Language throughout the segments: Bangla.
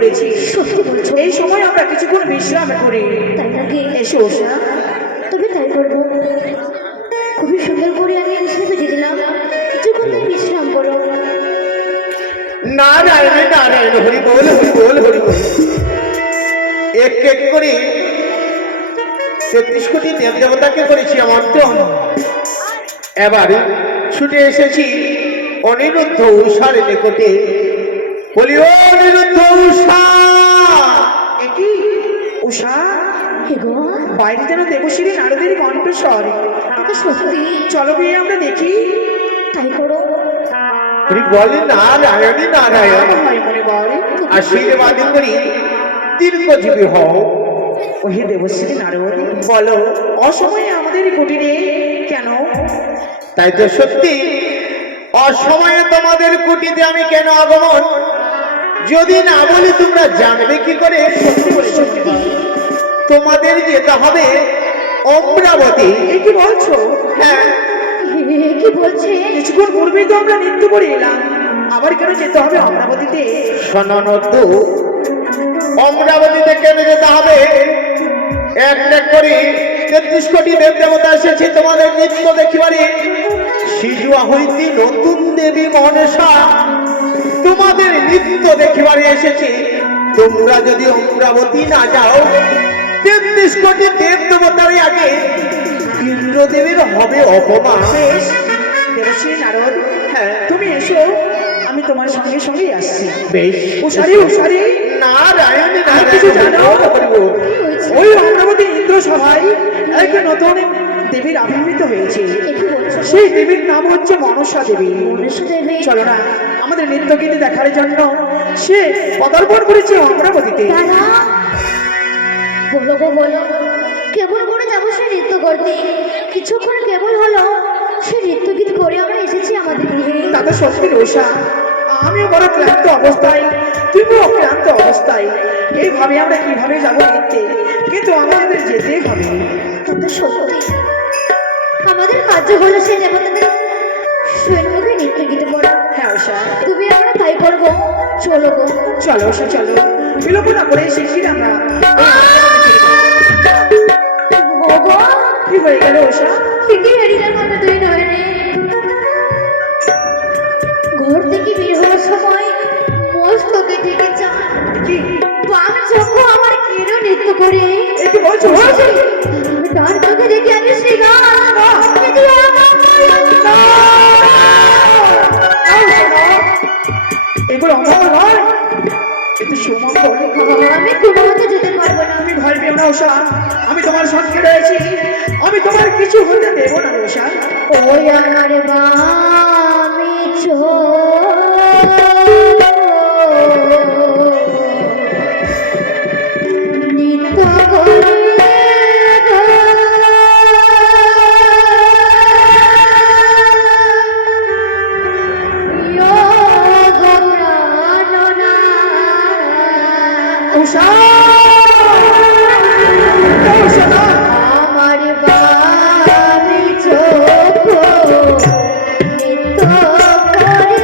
পড়েছি। সত্যি বলছো? এই সময় আমরা কিছুক্ষণ বিশ্রাম করি। তাই নাকি? এসো উষা। তবে তাই করবো। খুবই সুন্দর করে আমি হিসেবে দিয়ে দিলাম, কিছুক্ষণ তুমি বিশ্রাম করো। নারায়ণ নারায়ণ, হরি বল হরি বল হরি বল। এক এক করে ৩৬ কোটি দেব দেবতাকে করেছি আমার তো। এবার ছুটে এসেছি অনিরুদ্ধ উষার নিকটে। বলি ও অনিরুদ্ধ উষা। একই উষা, হে গো, বাইরে যেন দেবশ্রী নারদের কণ্ঠস্বর। এটা সত্যি? চলো গিয়ে আমরা দেখি। তাই করো। হরি বল নারায়ণী নারায়ণ। হয় মনে বল। আশীর্বাদ করি দীর্ঘজীবী হও। ওহে দেবশ্রী নারদ, বলো। অসময়ে আমাদের কুটিরে কেন? তাই তো সত্যি, অসময়ে তোমাদের কুটিতে আমি কেন আগমন যদি না বলি তোমরা জানবে কি করে? সত্যি বলেছো মনে বল। তোমাদের যেতে হবে অমরাবতী। এ কি বলছো? হ্যাঁ, কি বলছে? কিছুক্ষণ পূর্বেই তো আমরা নৃত্য করে এলাম, আবার কেন যেতে হবে অমরাবতীতে? সননদু, অমরাবতীতে কেন যেতে হবে? এক এক করে ৩৩ কোটি দেব দেবতা এসেছে তোমাদের নৃত্য দেখিবারে। সিজুয়া হইতে নতুন দেবী মনসা তোমাদের নৃত্য দেখিবারে এসেছে। তোমরা যদি অমরাবতী না যাও, ৩৩ কোটি দেব দেবতার আগে ইন্দ্রদেবের হবে অপমান। বেশ, দেবশ্রী নারদ, হ্যাঁ, তুমি এসো, আমি তোমার সঙ্গে সঙ্গেই আসছি। বেশ। উষারি উষারি, নারায়ণ আর কিছু জানো? নারায়ণ। ওই অমরাবতী ইন্দ্র সভায় এক নতুন দেবীর আবির্ভূত হয়েছে। এ কি বলছো? সেই দেবীর নাম হচ্ছে মনসা দেবী। মনসা দেবী? চলো না, আমাদের নৃত্যগীতি দেখার জন্য সে পদার্পণ করেছে অমরাবতীতে। দাদা, বলো গো বলো, কেবল করে যাবো সে নৃত্য করতে? কিছুক্ষণ কেবল হলো সে নৃত্য গীত করে আমরা এসেছি আমাদের গৃহে। দাদা সত্যি রোষা, আমিও বড় ক্লান্ত অবস্থায়, তুমিও ক্লান্ত অবস্থায়, এইভাবে আমরা কিভাবে যাবো নৃত্যে? কিন্তু আমাদের যেতে হবে। তত সত্যি আমাদের কার্য হলো সে দেবতাদের সৈন্যকে নৃত্য গীত করা। হ্যাঁ উষা, তুমি আমরা তাই করবো। চলো গো। চলো উষা চলো, বিলম্ব না করে শিগগির আমরা ওগো, কি হয়ে গেল উষা? ঠিকই হেরিলার মতো তুই নয় রে। ঘর থেকে বের হওয়ার সময় মস্তকে থেকে চান কি বাম চক্ষু আমার কেন নৃত্য করে? এ কি বলছো উষা? তার চোখে দেখে আমি শ্রীগান এগুলো অমঙ্গল নয়, কিন্তু সুমঙ্গল। আমি কোনো মতে যেতে পারবো না। তুমি ভয় পেও না উষা, আমি তোমার সঙ্গে রয়েছি, আমি তোমার কিছু হতে দেবো না উষা। ওই আমার বামি নিত্য করে উষা, উষা না। আমার বামি চোখ নিত্য করে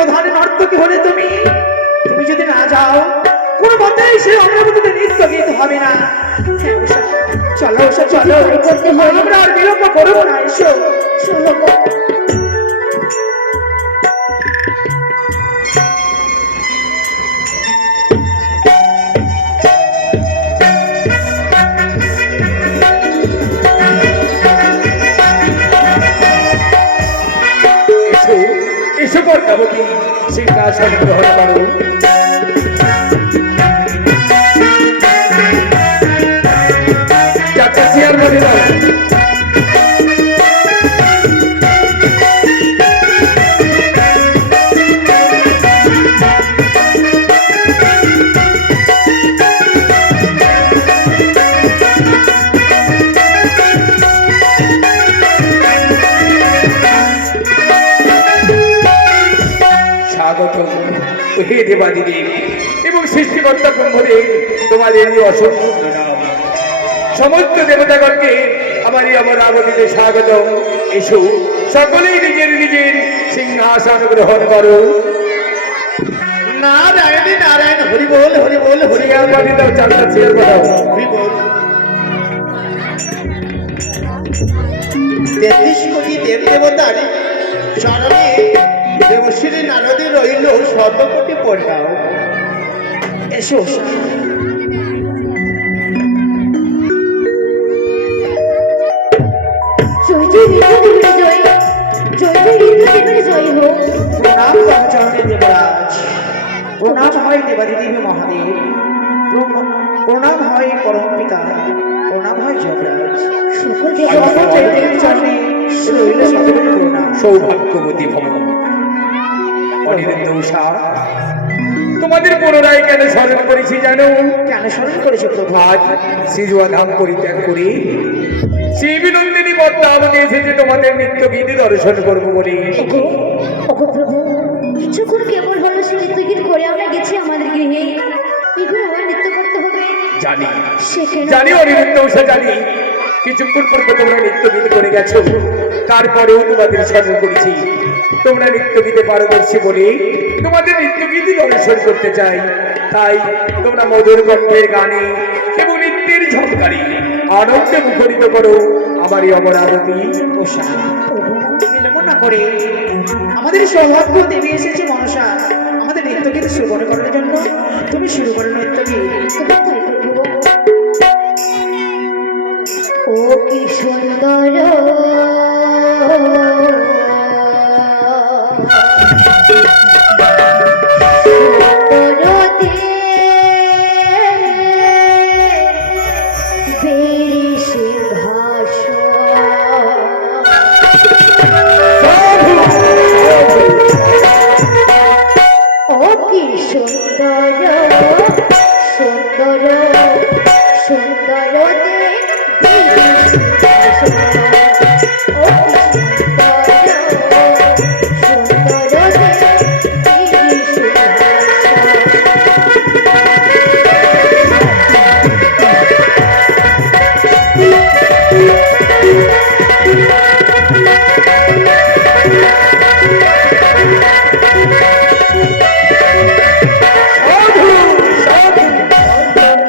প্রধান নর্তকী হলে তুমি তুমি যদি না যাও কোনো মতেই সে অগ্রগতিতে নৃত্য গীত হবে না। হ্যাঁ, উষা, চলো উষা চলো, করতে হয়। আমরা আর বিলম্ব করবো না, এসো। চলো গো। এসো এসো পদ্মাবতী, সিংহাসন গ্রহণ করো। চারটা চেয়ার বলে দাও। স্বাগত হে দেবাদিদেব এবং সৃষ্টিকর্তা ব্রহ্মদেব, তোমাদের এই অসংখ্য প্রণাম। সমস্ত দেবতাগণকে আমার এই অমরাবতীতে স্বাগত। এসো সকলেই নিজের নিজের সিংহাসন গ্রহণ করো। নারায়ণ নারায়ণ, হরি বল হরি বল হরি চেয়ার বানিয়ে দাও, চারটা চেয়ার বানাও। হরি বল। 33 কোটি দেব দেবতার চরণে দেবশ্রী নারদে রইল শতকোটি প্রণাম। এসো উষা। জয় জয় ঋতুদেবীর জয়, জয় জয় ঋতুদেবীর জয় হোক। প্রণাম পঞ্চরণে দেবরাজ, প্রণাম হয় দেবাদিদেব মহাদেব, প্রণাম হয় পরম পিতা, প্রণাম হয় যমরাজ। সকল সকল দেবদেবীর চরণে রইল শতকোটি প্রণাম। সৌভাগ্যবতী ভব। অনিরুদ্ধ উষা, তোমাদের পুনরায় কেন স্মরণ করেছি জানো? কেন স্মরণ করেছে প্রভু? আজ সিজুয়া ধাম পরিত্যাগ করে সেই বিনন্দিনী পদ্মাবতী এসেছে তোমাদের নিত্য গীতি দর্শন করবো বলে। ওগো, ওগো প্রভু, কিছুক্ষণ কেবল হলো সে নৃত্যগীত করে আমরা গেছি আমাদের গৃহে, এগুলো আবার নৃত্য করতে হবে। জানি সে কেন? জানি অনিরুদ্ধ উষা, জানি কিছুক্ষণ পূর্বে তোমরা নিত্য গীত করে গেছো, তারপরেও তোমাদের স্মরণ করেছি। তোমরা নৃত্য গীতে পারদর্শী বলে তোমাদের নৃত্য গীতি দর্শন করতে চাই। তাই তোমরা মধুর কণ্ঠের গানে এবং নৃত্যের ঝঙ্কারে আনন্দে মুখরিত করো আমার এই অমরাবতী। উষা, বিলম্ব না করে আমাদের সৌভাগ্য দেবী এসেছে মনসা আমাদের নৃত্যগীত শ্রবণ করার জন্য। তুমি শুরু করো নৃত্যগীত। তবে তাই করবো। ও কি সুন্দর সুন্দরতে বেরি সিংহাসন। ও কি সুন্দর সুন্দর সুন্দর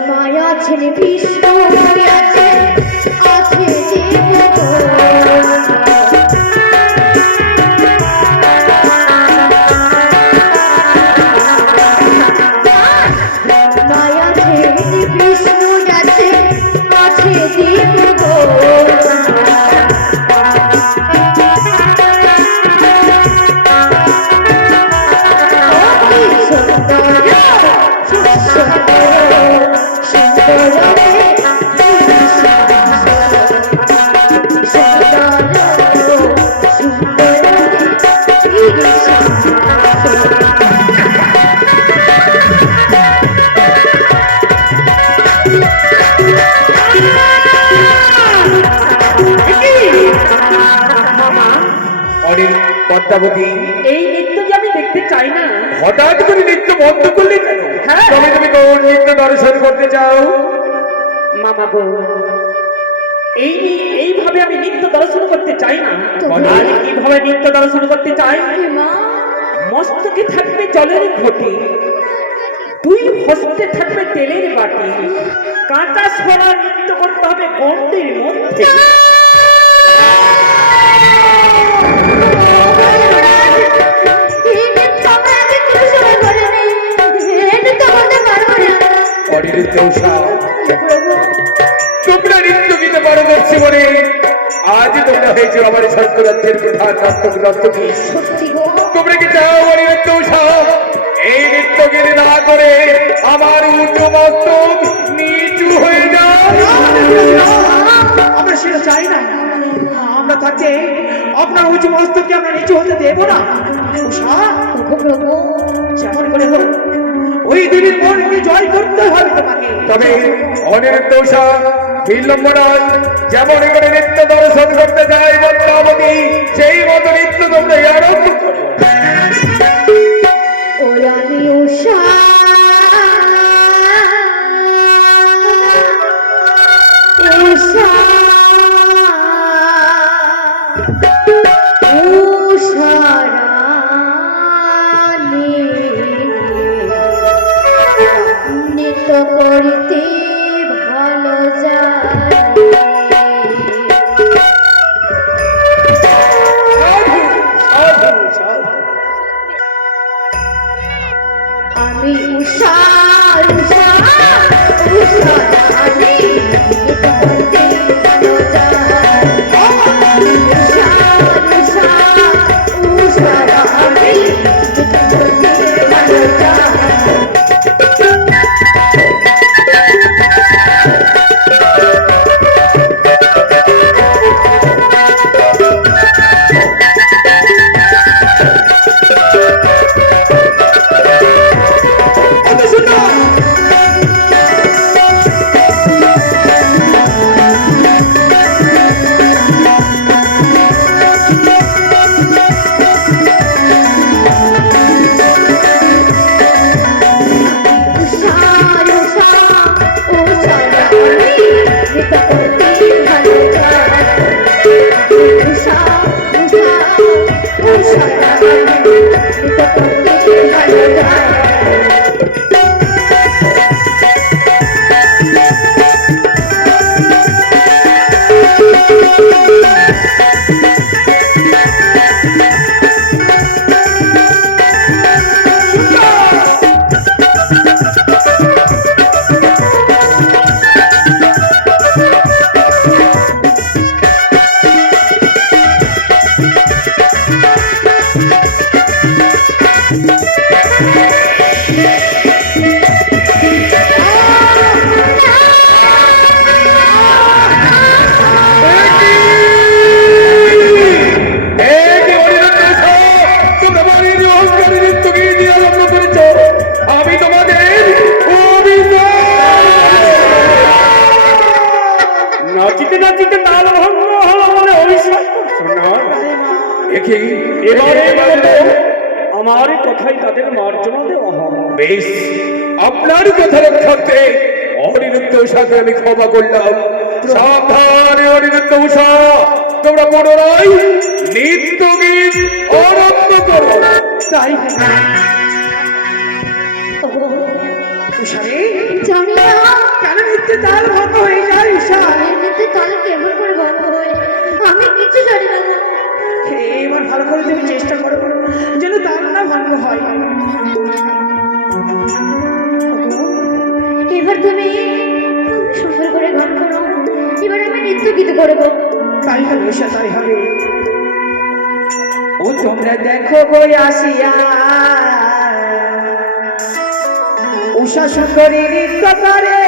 মায়া ছেলে বিষ্ণু আছে আছে মায়া ছেলে বিষ্ণু আছে আছে অনিল পদ্মাবতী, এই নৃত্য যে আমি দেখতে চাই না। হঠাৎ করে নৃত্য বন্ধ করলে কেন? হ্যাঁ। তুমি কোন নৃত্য দর্শন করতে চাও? মামা গো, এইভাবে আমি নৃত্য দর্শন করতে চাই না। তবে- আর কিভাবে নৃত্য দর্শন করতে চাই? মা মস্তকে থাকবে জলের ঘটি, দুই হস্তে থাকবে তেলের বাটি, কাঁচা সরা নৃত্য করতে হবে গন্ডির মধ্যে। অনিরুদ্ধ উষা, তোমরা নৃত্য গীতে পারদর্শী বলে আজ তোমরা হয়েছে আমার স্বর্গরাজ্যের প্রধান নর্তক নর্তকী। তোমরা কি চাও অনিরুদ্ধ উষা এই নৃত্য গীতে না করে আমার উঁচু মস্তক নিচু হয়ে যায়? আমরা সেটা চাই না। আমরা থাকতে আপনার উঁচু মস্তকে আমরা নিচু হতে দেব না। উষা, যেমন করে হোক ওই দেবীর মনকে জয় করতে হবে তোমাকে। তবে অনিরুদ্ধ উষা বিলম্ব নয়, যেমন করে নৃত্য দর্শন করতে যাই পদ্মাবতী সেই মতো নৃত্য তোমরা আরম্ভ করো। করিতে ভালো যায় আমি উষা উষা উষা রানী করতে ভালো যায় উষা উষা উষা রানী করতে ভালো যায় আমার কথাই তাদের মার্জনা দেওয়া হবে। বেশ, আপনার কথা রক্ষার্থে অনিরুদ্ধ উষাকে আমি ক্ষমা করলাম। সাবধানে অনিরুদ্ধ উষা, তোমরা পুনরায় নৃত্য গীত আরম্ভ করো। তাই উষারে জানি না কেন নৃত্যে তাল ভঙ্গ হয়ে যায়? উষা, এমনিতে তাহলে কেমন করে বন্ধ হয় আমি কিছু জানি না। এবার ভালো করে তুমি চেষ্টা করো যেন তাল না ভঙ্গ হয়। এবার তুমি খুব সুন্দর করে গান করো, এবার আমি নৃত্য গীত করবো। তাই হবে উষা, তাই হবে। ও তোমরা দেখো বই আসিয়া উষা সুন্দরী নৃত্য করে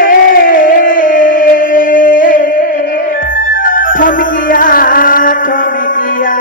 থমকিয়া থমকিয়া।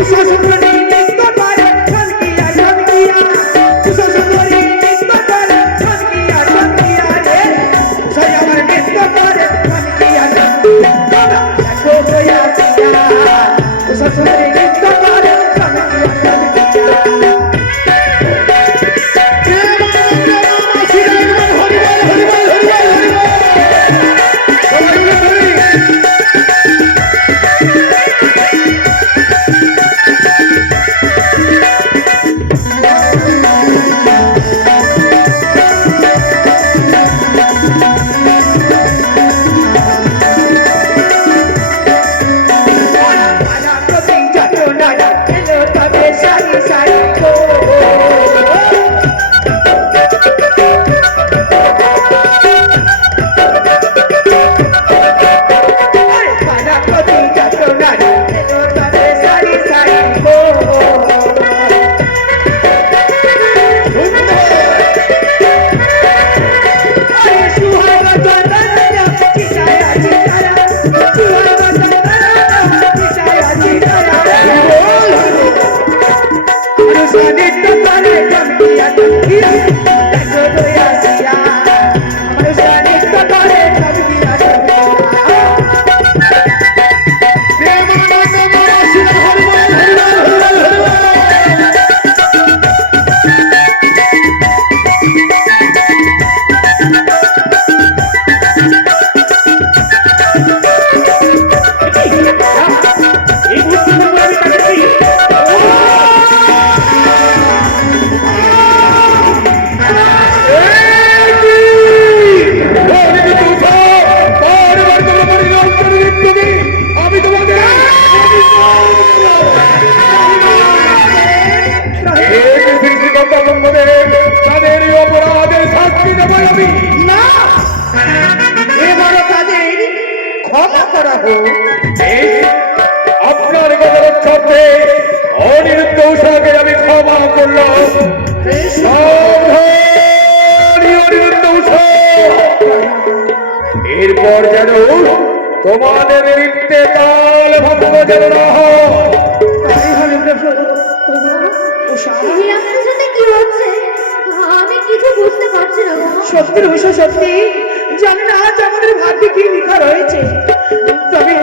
উষা সুন্দরী নৃত্য করে থমকিয়া থমকিয়া। উষা সুন্দরী নৃত্য করে থমকিয়া থমকিয়া। মানুষরা নিত্য করে জন্মিয়া জন্মিয়া দেখো দয়া দিয়া মানুষরা নিত্য করে জন্মিয়া জন্মিয়া এই বুদ্ধিটা আমি কাটাচ্ছি আমি তোমাকে তাদের অপরাধের শাস্তি দেবো আমি। না এবারও তাদের ক্ষমা করা হোক আপনার কথা রক্ষার্থে অনিরুদ্ধ উষাকে আমি ক্ষমা করলাম। সাবধানী অনিরুদ্ধ উষা, এরপর যেন তোমাদের নৃত্যে তাল ভঙ্গ যেন না হয়। তাই হবে প্রভু উষা এই আপনার সাথে কি হচ্ছে আমি কিছু বুঝতে পারছি না গো। সত্যি উষা সত্যি জানি না আজ আমাদের ভাগ্যে কি লেখা রয়েছে তবে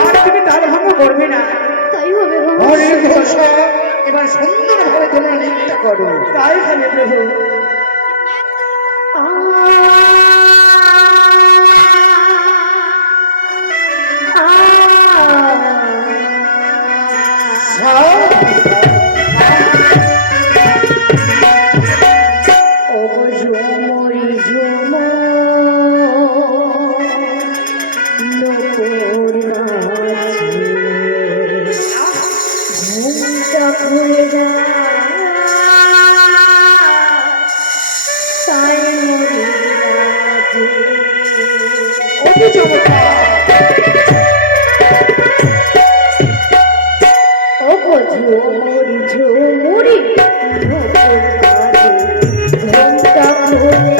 আর তুমি তার ভঙ্গ করবে না তাই হবে গো। এবার সুন্দরভাবে তোমরা নৃত্য করো তাই হবে প্রভু অতি চমৎকার ঝুমুরি ঝুমুরি ঘুমটা খুলে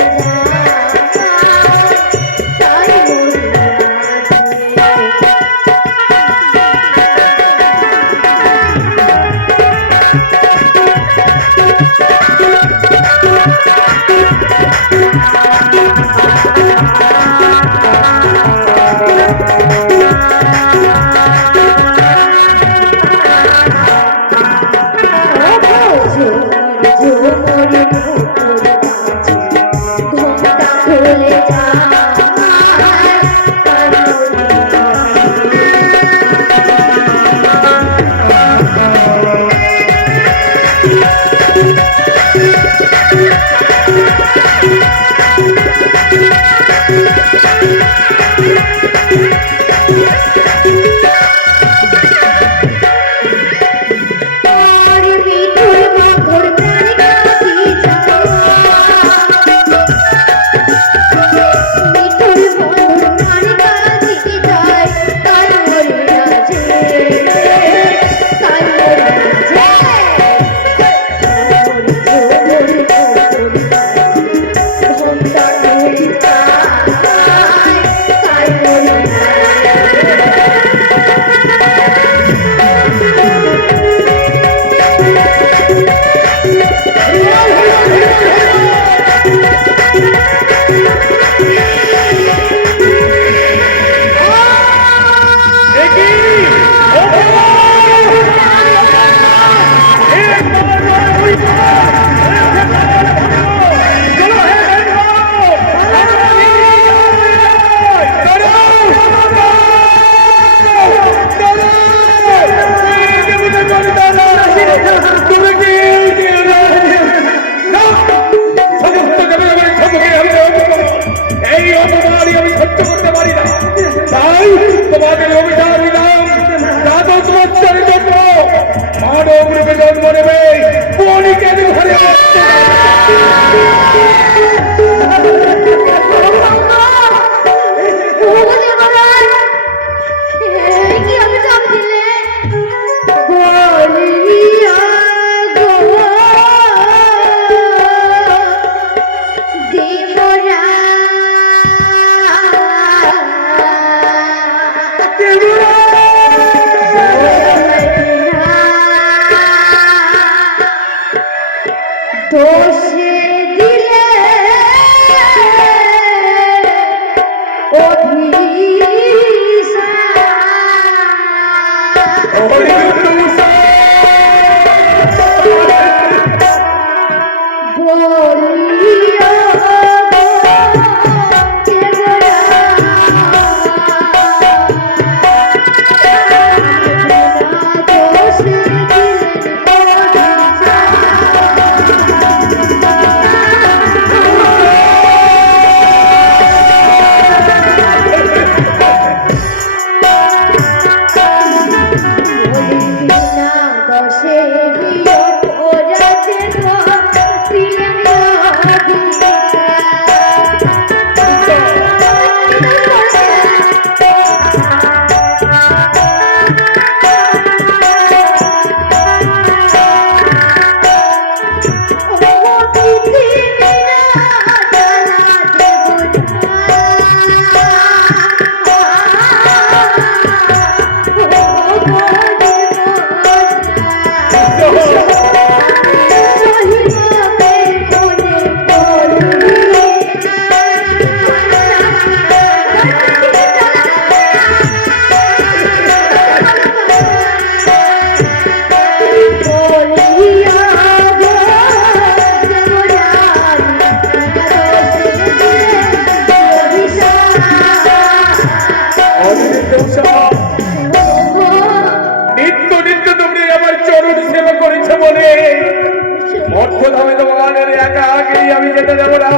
দোষে দিলে অনিরুদ্ধ উষা নিত্য নিত্য তুমি আমার চরণ সেবা করেছো বলে অর্থধামে তোমাদের একা আগে আমি যেতে দেবো না।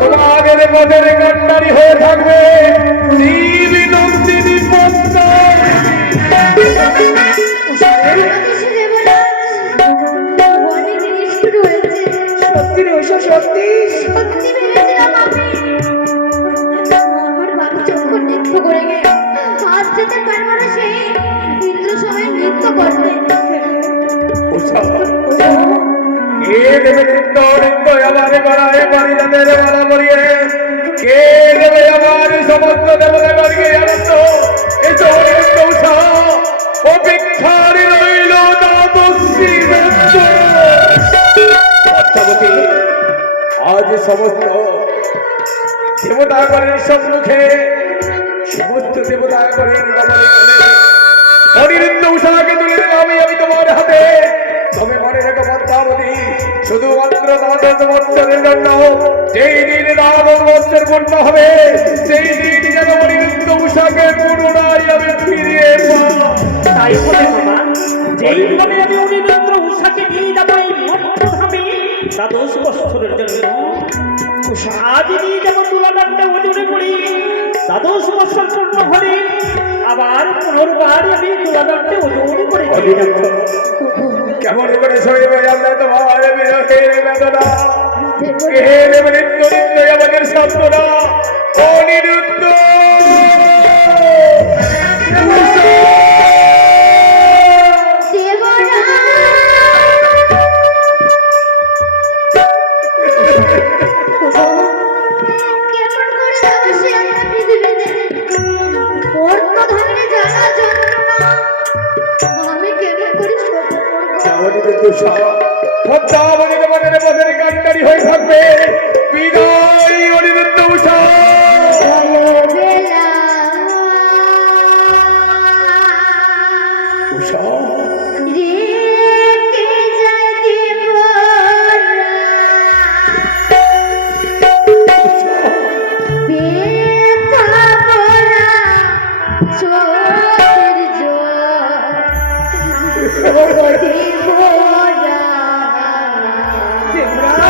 তোমাদের পথের কান্ডারি হয়ে থাকবে দেবী নন্দিনী পদ্মা। সত্যি রে ঐশা, সত্যি সত্যি ভেবেছিলাম আমি আমার বাকি চক্ষু নৃত্য করে গে আজ যেতে পারবো না সেই ইন্দ্র সময় নৃত্য করতে। উষা, কে দেবে নৃত্য নৃত্য আমারে গড়ায় পারিজাতের মালা পরিয়ে? কে দেবে আমার সমস্ত দেবতাগণকে আনন্দ? এসো নৃত্য উষা, অপেক্ষায় রইল দ্বাদশী নৃত্য। পদ্মাবতী, আজ সমস্ত দেবতাগণের সম্মুখে সমস্ত দেবতাগণের অনিরুদ্ধ উষাকে তুলে দিলাম আমি তোমার হাতে। তবে মনে রেখো পদ্মাবতী, শুধুমাত্র দ্বাদশ বৎসরের জন্য যেই দিন দ্বাদশ বৎসর পূর্ণ হবে সেই দিন যেন অনিরুদ্ধ উষাকে পুনরায় আমি ফিরিয়ে পাই। তাই বলে বাবা, যেইভাবে আমি অনিরুদ্ধ উষাকে নিয়ে যাবো এই মধ্যধামে দ্বাদশ বৎসরের জন্য, আজ নিয়ে যাবো তুলাদণ্ডে ওজনে করি। দ্বাদশ বৎসর পূর্ণ হলে আবার পুনর্বার আমি তুলাদণ্ডে ওজনে করে দিয়ে যাবো। কেমন করে সইবে আমরা তোমার বিরহের বেদনা? কে দেবে নিত্য নিত্য আমাদের সান্ত্বনা? অনিরুদ্ধ কেমন করে যাবো সে একটা পৃথিবীতে? ওর তো ধরে জ্বালা যন্ত্রণা আমি কেমন করে সহ্য করবো? অনিরুদ্ধ উষা, পদ্মাবতী তোমাদের পথের কান্ডারি হয়ে থাকবে। বিদায় অনিরুদ্ধ উষা। বেলা উষা, রেখে যাইতে মোরা ব্যথা ভরা চোখের জল ও দেবরা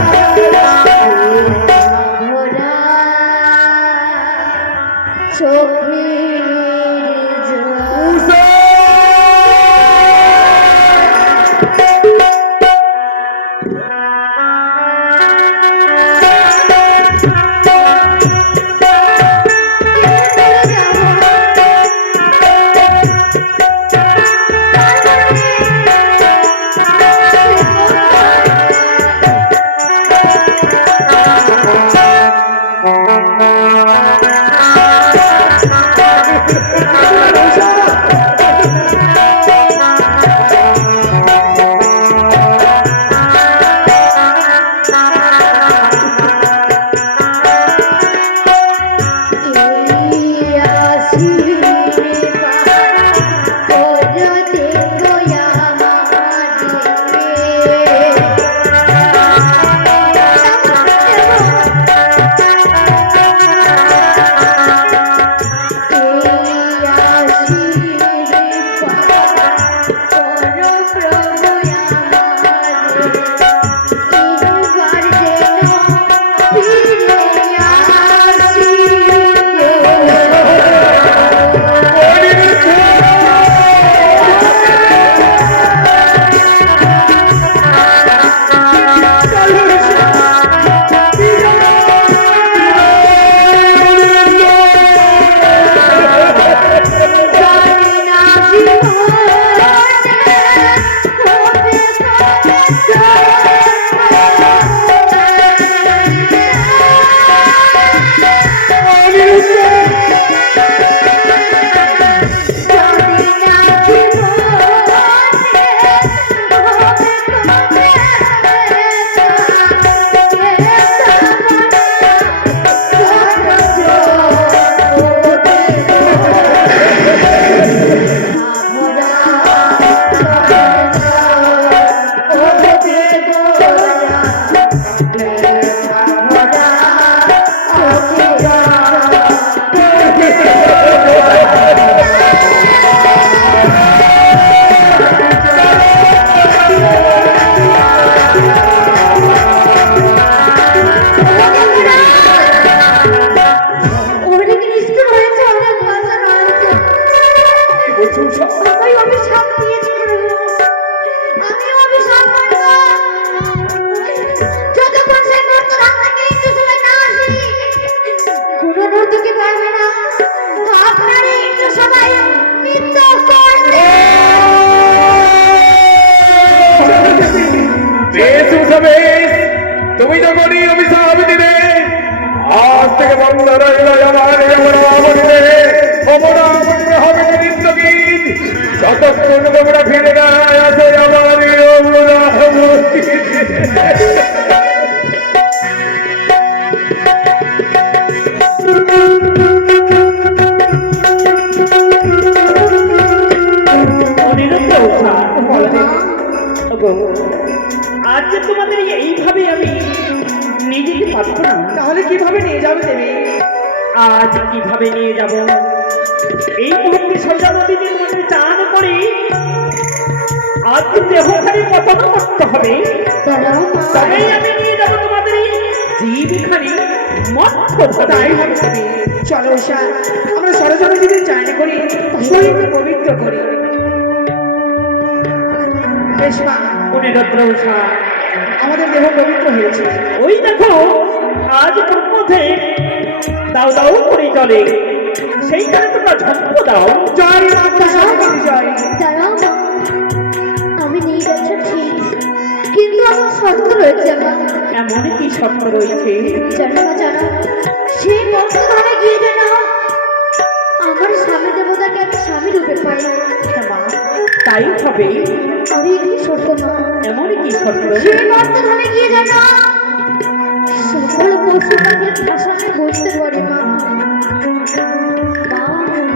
তুমি যখনই অভিশাপ দিলে আজ থেকে বন্ধ রইল আমার অমরাবতীতে অমরাবতীতে হবে না নিত্যগীত যতক্ষণ তোমরা ফিরে না আসে আমার অমরাবতী অনিরুদ্ধ উষা, ওগো, আজ যে তোমাদের এইভাবে আমি নিজেকে পারবো না। তাহলে কিভাবে নিয়ে যাবে দেবী? আজ কিভাবে নিয়ে যাব? এই মুহূর্তে সন্ধ্যা নদীতে তোমাদের চান করে আজ দেহখানি পতন করতে হবে। দাঁড়াও মা, তবেই আমি নিয়ে যাব তোমাদের জীবখানি মত্ত তাই হবে দেবী। চলো উষা, আমরা সরস্বতী যদি চান করি শরীরকে পবিত্র করি। বেশ মা, অনিরুদ্ধ উষা, আমাদের দেহ পবিত্র হয়েছে। ওই দেখো আজ তোর মধ্যে দাও দাও করে চলে, সেইখানে তোমরা ঝম্প দাও। জয় মাতা সরস্বতী জয়। দাঁড়াও মা, আমি নিয়ে যাচ্ছি ঠিক, কিন্তু আমার শর্ত রয়েছে মা। এমন কি শর্ত রয়েছে? জানো না জানো, সেই মন্ত্রধামে গিয়ে যেন আমার স্বামী দেবতাকে আমি স্বামী রূপে পাই। হ্যাঁ মা, তাই হবে। আমি একটি শর্ত মা, এমন কি শর্ত? সেই মন্ত্রধামে গিয়ে যেন সকল পশু পাখির ভাষা আমি বুঝতে পারি মা। মা,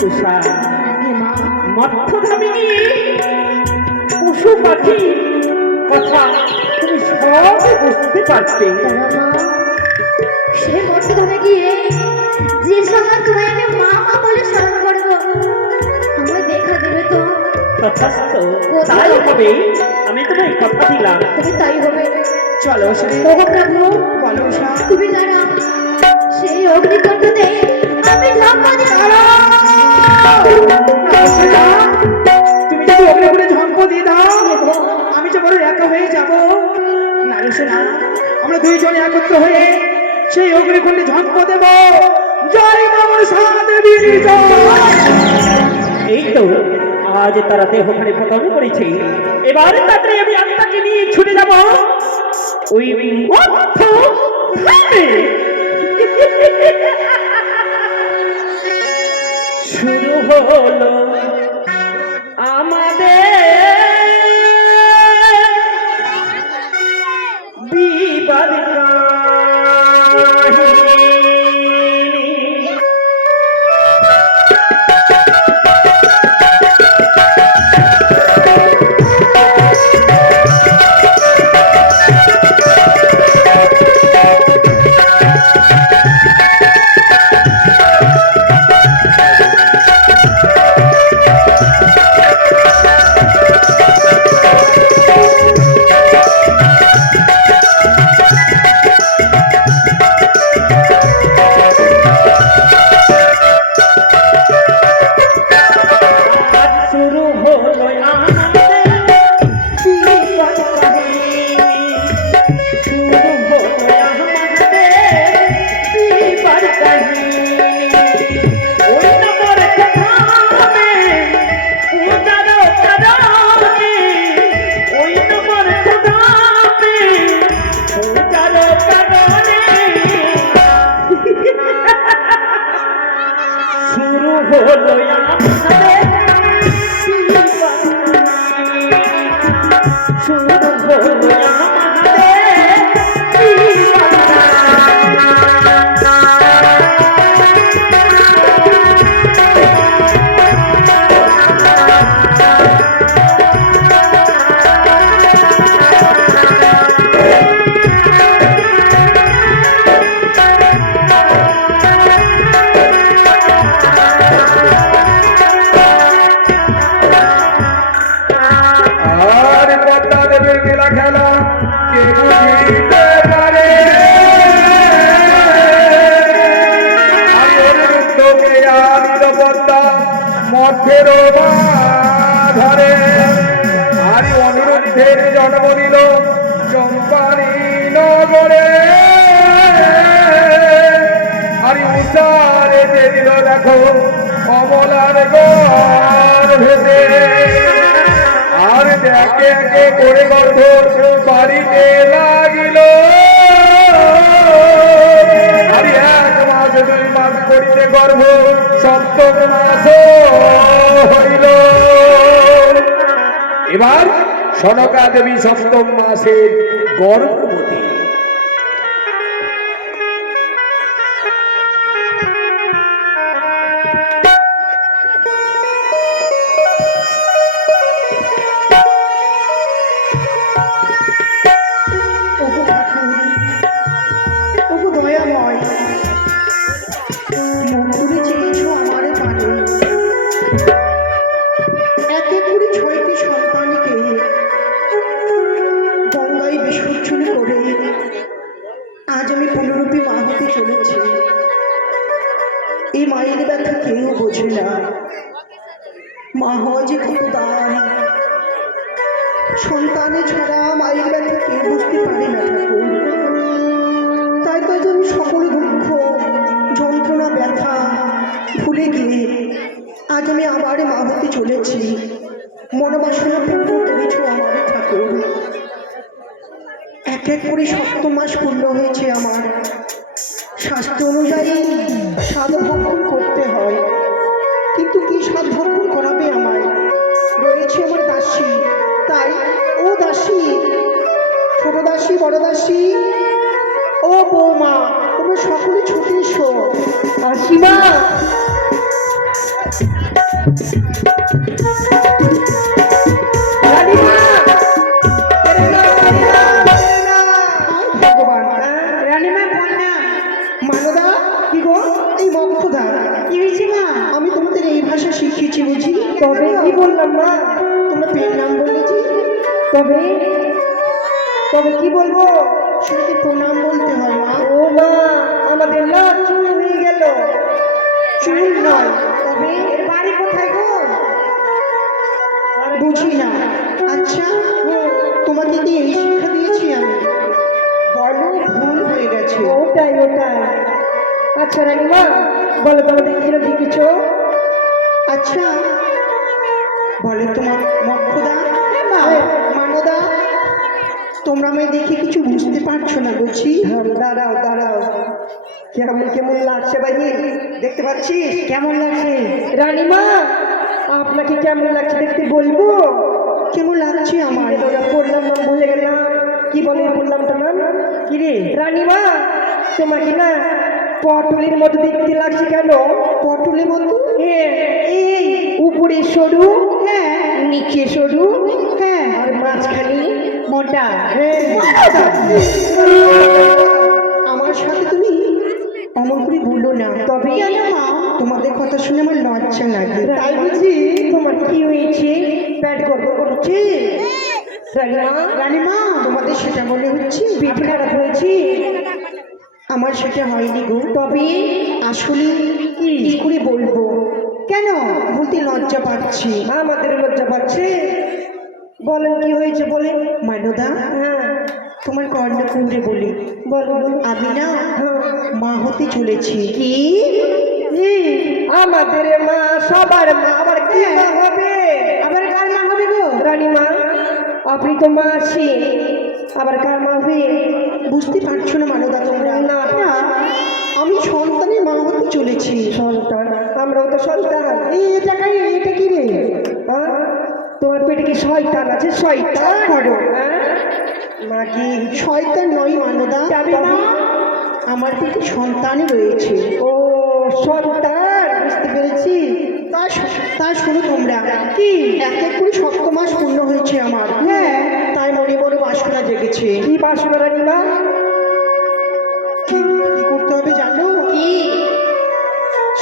তুষা, হে মা, মধ্যধামে গিয়ে পশু পাখি কথা তুমি সব বুঝতে পারবে। দাঁড়া মা, সেই মন্ত্রধামে গিয়ে যে সময় তোমায় আমি মা মা বলে স্মরণ করবো, আমায় দেখা দেবে তো? তথাস্ত, তাই হবে। আমি তোমায় কথা দিলাম। তুমি তাই হবে। চলো উষা, ওগো প্রভু, বলো উষা। তুমি দাঁড়াও, সেই অগ্নিকুণ্ডতে আমি ঝাঁপ দিয়ে উষা, তুমি যদি অগ্নিকুণ্ডে ঝম্প দিয়ে দাও আমি যে বড় একা হয়ে যাব। না উষা, আমরা দুইজনে একত্র হয়ে সেই অগ্নিকুণ্ডে ঝম্প দেব। জয় মা মনসা দেবীর জয়। এই তো আজ তারা দেহখানে পতন করেছে। এবারে তাড়াতাড়ি আমি আত্মাকে নিয়ে ছুটে যাব ওই মধ্যধামে। শুরু হলো আমাদের বিবাদ কাহিনী। আজ শুরু হলো আমাদের বিবাদ কাহিনী। শুরু হলো আমাদের বিবাদ কাহিনী। ওই নম্বর ধামে পূজারো কারণে, ওই নম্বর ধামে পূজারো কারণে শুরু হলো আমাদের বিবাদ কাহিনী। শুরু হলো আমাদের বিবাদ আর পদ্মা দেবীর মেলা খেলা কে বুঝিতে পারে? আর অনিরুদ্ধকে আনিল পদ্মা মঠের ধরে। আর অনিরুদ্ধের জন্ম দিল চম্পারি নগরে। আর উষারে যে দিল দেখো কমলার গর্ভেতে। আর একে একে করে গর্ভ বাড়িতে লাগিল। সনকা দেবী সপ্তম মাসের গর্ভবতী। ওগো ঠাকুর, ওগো দয়াময়, মুখ তুলে চেয়েছ আমার পানে। এক এক করে 6টি সন্তানকে গঙ্গায় বিসর্জন করে আজ আমি পুনরূপী মা হতে চলেছি। এই মায়ের ব্যথা কেউ বোঝে না। মা হওয়া যে কত দায়, সন্তানে ছাড়া মায়ের ব্যথা কেউ বুঝতে পারে না ঠাকুর। তাই তো আমি সকল দুঃখ যন্ত্রণা ব্যথা ভুলে গিয়ে আজ আমি আবার মা হতে চলেছি। মনোবাসনা পূর্ণ করেছ আমার ঠাকুর। এক এক করে 7 মাস পূর্ণ হয়েছে আমার। শাস্ত্র অনুযায়ী সাধভক্ষণ করতে হয়, কিন্তু কি সাধভক্ষণ করাবে আমায়? রয়েছে আমার দাসী। তাই ও দাসী, ছোট দাসী, বড় দাসী, ও বৌমা, তোমরা সকলে ছুটে এসো। আসিমা, মানদা, কি গো? এই মক্ষদা, কি হয়েছে মা? আমি তোমাদের এই ভাষা শিখিয়েছি বুঝি? তবে কি বললাম মা? তোমরা পেন নাম বলেছি। তবে তবে কি বলবো? সেটাকে প্রণাম বলতে হয় মা। ও মা, আমাদের না চুল হয়ে গেল। চুল নয়, তবে এর বাড়ি কোথায় গো? বুঝি না। আচ্ছা, তোমাকে কি এই শিক্ষা দিয়েছি আমি? বড় ভুল হয়ে গেছে। ওটাই ওটাই। আচ্ছা রানীমা, বলো তোমাদের কিরকম লিখেছ? আচ্ছা বলে তোমার মক্ষদা, মানদা, তোমরা আমায় দেখে কিছু বুঝতে পারছো না বুঝি? দাঁড়াও দাঁড়াও, কেমন কেমন লাগছে ভাই? দেখতে পাচ্ছিস কেমন লাগছে? রানীমা, আপনাকে কেমন লাগছে দেখতে বলবো? কেমন লাগছে আমার? ওরা পড়লাম নাম ভুলে গেলাম। কি বলে পড়লামটা নাম? কি রে রানীমা, তোমাকে না পটলের মতো দেখতে লাগছে। কেন পটলের মতো? এই উপরে সরু, হ্যাঁ, নিচে সরু, হ্যাঁ, আর মাঝখানে মোটা। আমার সাথে তুমি অমন করে বলো না। তবে তোমাদের কথা শুনে আমার লজ্জা লাগে। তাই বুঝি? তোমার কি হয়েছে? পেট গড়বড় করছে? রানীমা, তোমাদের সেটা মনে হচ্ছে পেট খারাপ হয়েছে? আমার সেটা হয়নি গো। তবে আসলে কি করে বলবো? কেন বলতে লজ্জা পাচ্ছি? আমাদের লজ্জা পাচ্ছে? বলেন কি হয়েছে বলে। মানদা, হ্যাঁ, তোমার কর্ণকুণ্ডে বলি। বলো। আমি না মা হতে চলেছি। কি? আমাদের মা, সবার মা। আবার কি মা হবে? আবার কার মা হবে গো? রানীমা, আপনি তো মা আছি, আবার কার মা হবে? বুঝতে পারছো না মানদা তোমরা? না, আমি সন্তানের মা হতে চলেছি। সন্তান? আমরাও তো সন্তান। এটা কি রে? তোমার পেটে কি শয়তান আছে? শয়তান করো নাকি? শয়তান নয় মানদা, আমার পেটে সন্তানই রয়েছে। ও সন্তান, বুঝতে পেরেছি। তা শোনো তোমরা, কি এক এক করে 7 মাস পূর্ণ হয়েছে আমার। হ্যাঁ, তাই মনে মনে বাসনা জেগেছে। কি বাসনা রানীমা? কি করতে হবে জানো? কি?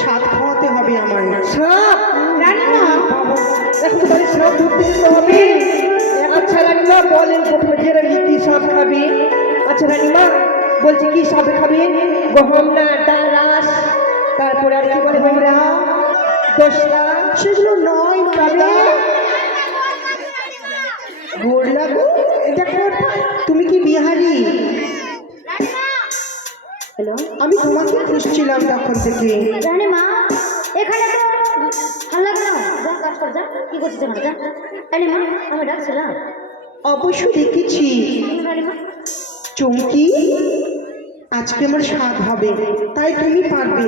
সাপ খাওয়াতে হবে আমার। সাপ? রানীমা, এখন তো তাহলে সাপ ধরতে যেতে হবে। আচ্ছা রানীমা, বলেন প্রথমে যে কি সাপ খাবে? আচ্ছা রানীমা, বলছি কি সাপ খাবে? গহম না ডারাস, তারপরে আর কি বলে আমরা দোসরা? সেগুলো নয় মানে বললা গো। এটা কোথায়? তুমি কি বিহারি? হ্যালো, আমি তোমাকে খুঁজছিলাম তখন থেকে। রানীমা, এখানে তো হাল্লা কেন? যা কাজ কর, যা। কি করছিস এখানে? যা। রানীমা, আমি ডাকছিলাম। অবশ্য দেখেছি। রানীমা, চুমকি, আজকে আমার স্বাদ হবে, তাই তুমি পারবে।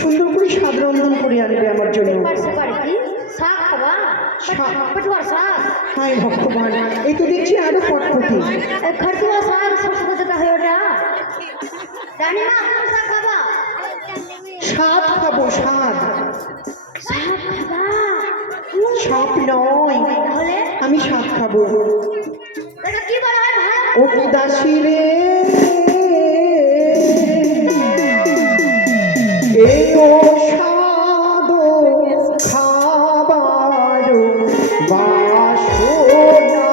সুন্দর করে স্বাদ রন্ধন করে আনবে আমার জন্য। পারছে পারে কি? শাক খাবা? पटुआ साग হাই ভগবান, এই তো দেখছি আরো পটপটি। खरतुआ साग सबसे যেটা হয় ওটা রানীমা কোন শাক খাবা স্বাদ খাবো, স্বাদ। শাক খাবা সাপ নয়, তাহলে আমি স্বাদ খাবো। এটা কি বলা হয় ভালো ও উদাসী রে, এই ও স্বাদ খাবার বাসনা,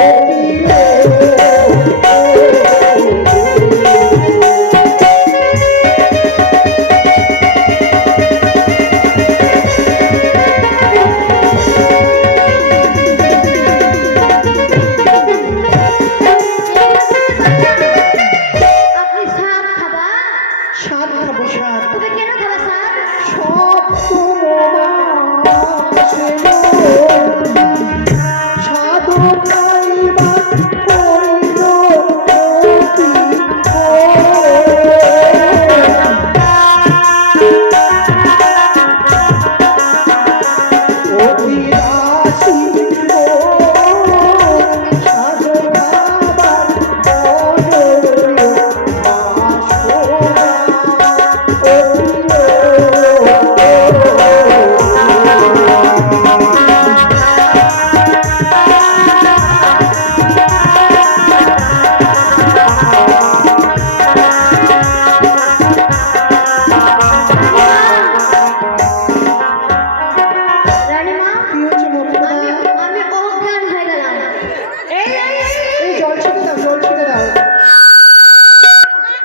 ও প্রিয়। আপনি শাক খাবা স্বাদ খাবো, স্বাদ। তুমি কেন খাবা শাক সব সাধু খাইবা হইল অতি অতিরাশি সাধু খাবার রানীমা কি হচ্ছে মমতা? আমি অজ্ঞান হয়ে গেলাম এই জল ছেড়ে দাও, জল ছেড়ে দাও।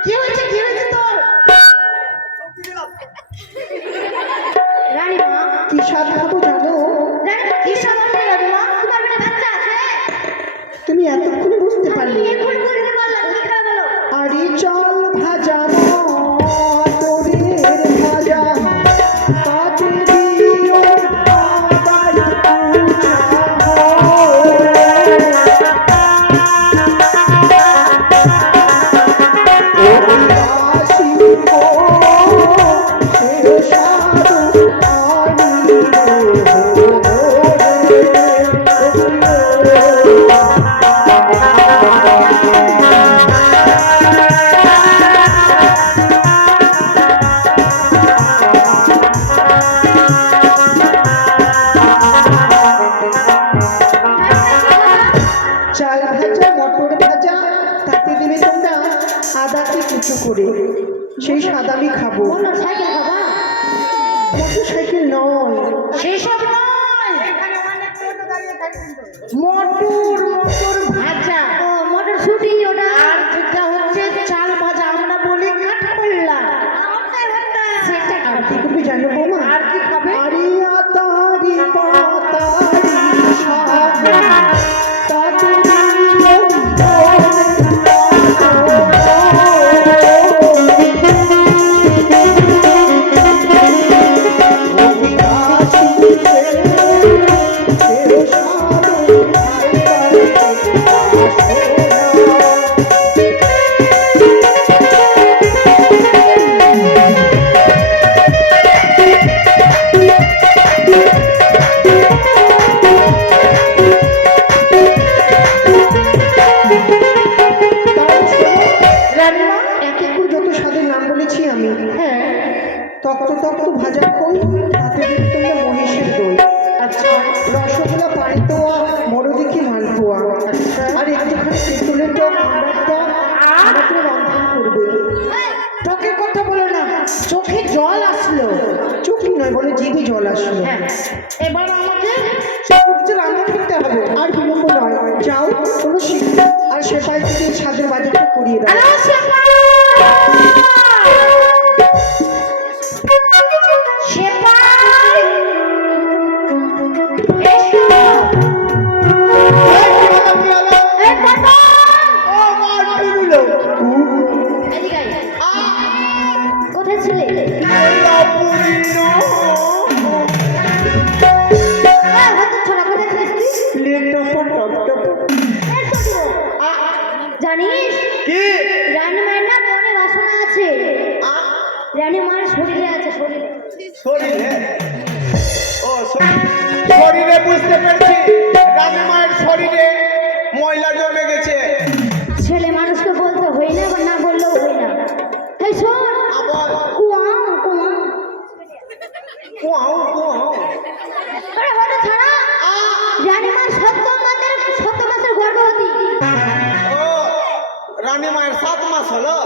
কি হয়েছে তোর রানীমা কি স্বাদ খাবো জানো? রানীমা কি শাক আছে রানীমা তোমার পেটে বাচ্চা আছে তুমি এতক্ষণে বুঝতে আমি পারলে? এখন বুঝতে পারলাম কি খাবে বলো আরি চাল ভাজা মটরের ভাজা, তাতে দিও আদার কুচা অভিলাষী গো, সে সাধু আনিল চাল ভাজা, মটর ভাজা, তাতে দেবে তোমরা আদাকে কুচো করে। সেই স্বাদ আমি খাবো। মোটর সাইকেল খাবা মোটর সাইকেল নয়, সেসব নয় মটর ভাজা ও মটর শুটি ওটা আর যেটা হচ্ছে চাল ভাজা আমরা বলি কাঠকোল্লা সেটা আর কি করবে জানো বৌমা? আর কি খাবে? আরে আতারি পাতারি শাক, তাতে দিও অভিলাষী রে, সে সাধু খাইবার বাসনা। রানীমা এক এক করে যত স্বাদের নাম বলেছি আমি, হ্যাঁ তক্ত তক্ত ভাজা খই, হাতে দিতে তোমরা মহিষের দই, আচ্ছা রসগোল্লা, পান্তুয়া, মরদিকি মালপোয়া, আচ্ছা আর একটুখানি তেঁতুলের টক, আমড়ার টক, আমরা করে রন্ধন করবে। টকের কথা বলো না চোখে জল আসলো চোখই নয়, বলে জিভে জল আসলো। হ্যাঁ এবার আমাকে কিছু রান্না করতে হবে, আর বিলম্ব নয়, যাও কোনো শিখবে আর সেপাই থেকে এই স্বাদের বাজারটা করিয়ে দাও। হ্যালো সেপাই সেপাই এসো এই পটল এদিকে আয়। কোথায় ছিলে হয়তো ছোড়া কোথায় ছিলিস তুই জানিস রানীমার না মনে বাসনা আছে রানীমার শরীরে আছে শরীরে শরীরে ও শরীর রানী মায়ের 7 মাস হলো।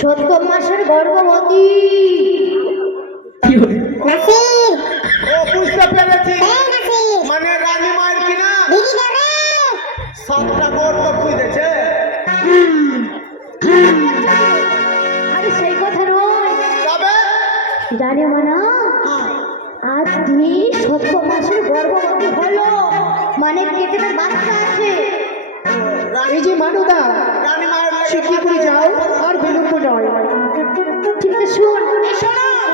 7 মাসের গর্ভবতী। ও বুঝতে পেরেছি, মানে রানী মায়ের কিনা 7টা গর্ভ খুঁজেছে। আরে সেই কথা নয়, তবে জানি মানা আজ তুমি 7 মাসের গর্ভবতী হলো, মানে পেটে বাচ্চা আছে। এই যে মানুদা, রানী মায়ের লেগে শিগগির করে যাও, আর বিলম্ব নয়। ঠিক আছে, শোন।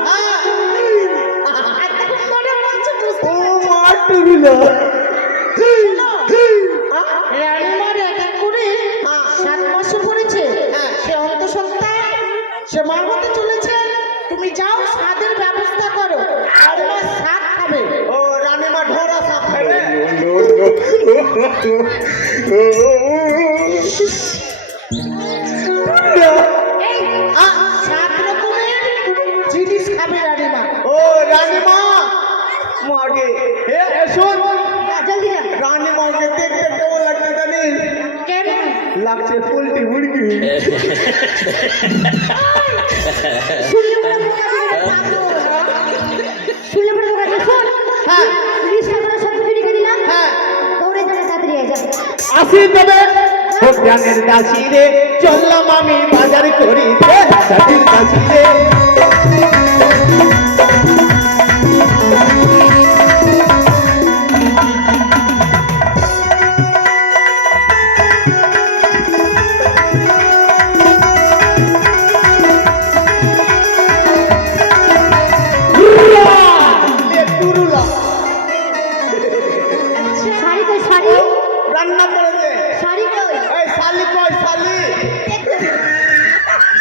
হ্যাঁ। ও মাটুল, রানীমার এক এক করে 7 মাসে পড়েছে, সে অন্তঃসত্ত্বা, সে মার হতে চলেছে। তুমি যাও, স্বাদের ব্যবস্থা করো, আর মাস শাক খাবে। ও রানী মা ঢোরা সাপ খাবে। এই 7 রকমের জিনিস খাবে রানীমা। ও রানী মা মাগে, হে শোন, জলদি যা। রানী মাকে দেখতে কেমন লাগছে জানিস? কেন? লাগছে পোল্ট্রি মুরগি। শুনলে পরে বোকা দিবে, পাগল। শুনলে পরে বোকা দিবে, শোন। হ্যাঁ রিক্সা করে সব কিছু লিখে দিলাম, হ্যাঁ দৌড়ে যাবে, তাড়াতাড়ি আয়, যা। আসি তবে সজ্ঞানের দাসী রে, চললাম আমি বাজার করিতে দাসীর দাসী রে। শাড়ি কই, শাড়ি? রান্না করেছে। শাড়ি কই? এই শালি কই শালি?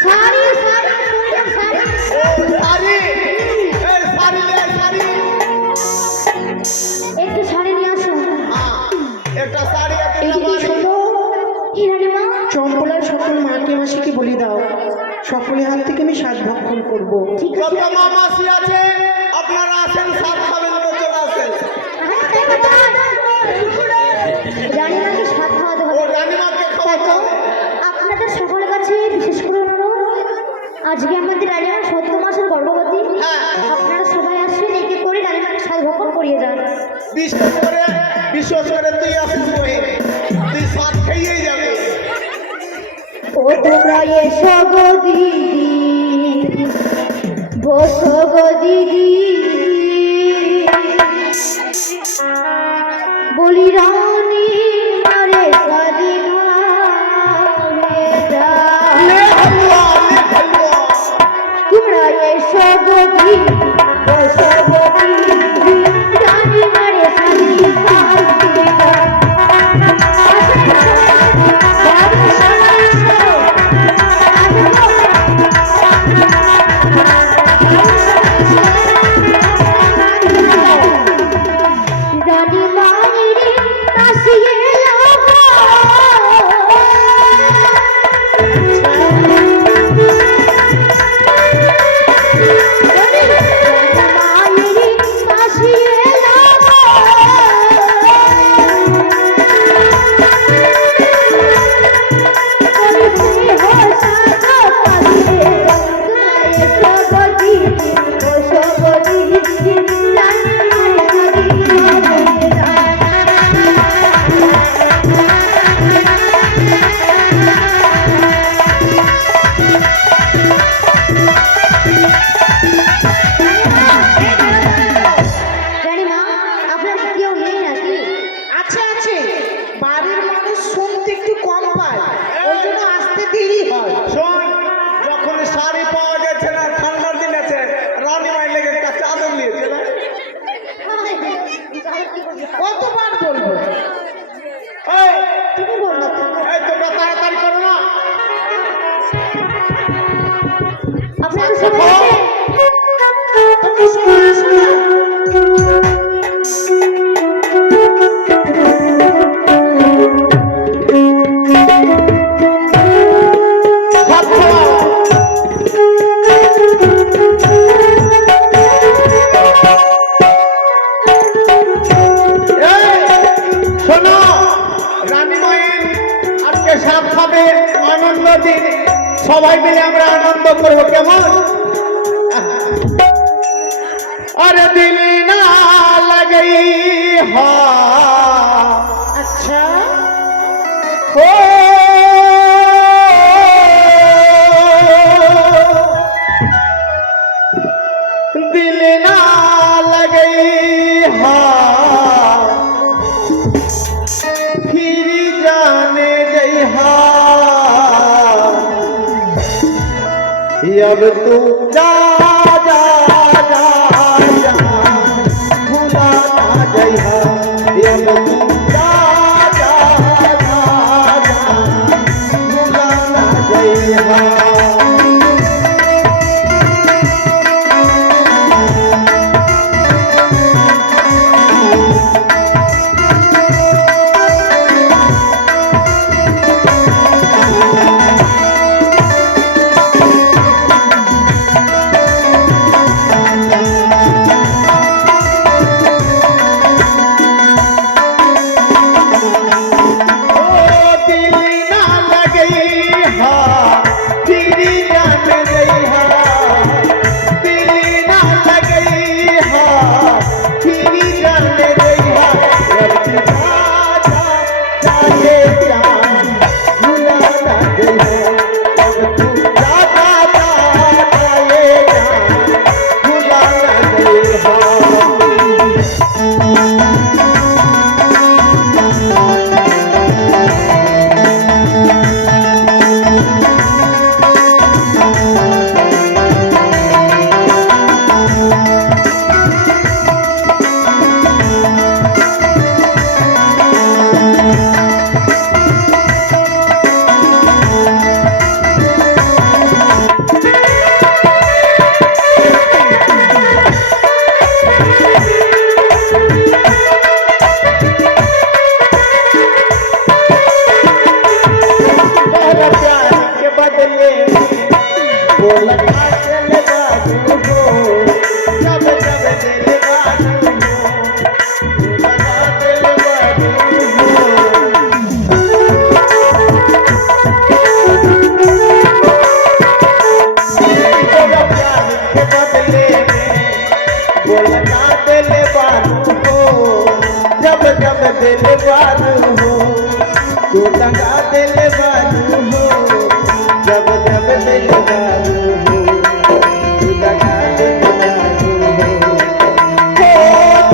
শাড়ি, শাড়ি, শুনলাম শাড়ি। ও শালি, এই শালি রে শালি। একটু শাড়ি নিয়ে আসুন। একটা শাড়ি আছে এদিকে শোনো, কি রানীমা? চম্পলার সকল মাকে মাসিকে বলে দাও, সকলের হাত থেকে আমি সাত ভক্ষণ করবো। ঠিক যত আছে। মামাসি আছে আপনারা আসেন, সাত খাবেন তো চলে আসেন। রানীমাকে সাত খাওয়াতে ও হবে। রানীমাকে খাওয়াতে তাই তো? হবে। আপনাদের সকলের কাছে বিশেষ করে অনুরোধ, আজকে আমাদের রানীমা 7 মাসের গর্ভবতী। হ্যাঁ। আপনারা সবাই আসেন, এক এক করে রানীমাকে সাত ভক্ষণ করিয়ে যান। বিশেষ করে তুই আসিস বহিন, তুই সাত খেয়েই যাবে। ও তোমরা এসো গো দিদি, বসো গো দিদি, বলি রানী আরে সাদি ঘরে যাও। লে হালুয়া, লে হালুয়া। তোমরা এসো গো দিদি, বসো গো দিদি, রানী আরে সাদি ঘরে যাও। রানী মায়ের কাশিয়ে লাগো, রানী মায়ের কাশিয়ে লাগো, করতে হোসা কাশিয়ে, তোমরা এসো গো দিদি, বসো গো দিদি, রানী মায়ের সাথে রানীমা, আপনার কেউ নেই নাকি? আছে আছে, বাড়ির মানুষ শুনতে একটু কম পায়, ওই জন্য আসতে দেরি হয়। শোন, যখন শাড়ি পাওয়া যাচ্ছে না, ঠান্ডার দিন আছে, রানী মায়ের লেগে একটা চাদর নিয়েছে না। কতবার বলবো? এই, তুমি বললো তো। এই তোমরা তাড়াতাড়ি করো না। আপনারা সবাই আছে? তোমরা সবাই আসো না। হাত ছাড়াও। এই, শোনো, রানী মায়ের আজকে আজকে সাপ খাবে আনন্দ দিন, সবাই মিলে আমরা আনন্দ করবো, কেমন? আরে দিল না লাগই হা আচ্ছা हो दिल ना लगई हा फिर जाने गई हा अब तू जा जा जा जा भुला ना गई हा अब तू जा जा जा जा भुला ना गई हा जब दिल बारू हो तू लगा दिल बारू हो जब दिल बारू हो तू लगा दिल बारू हो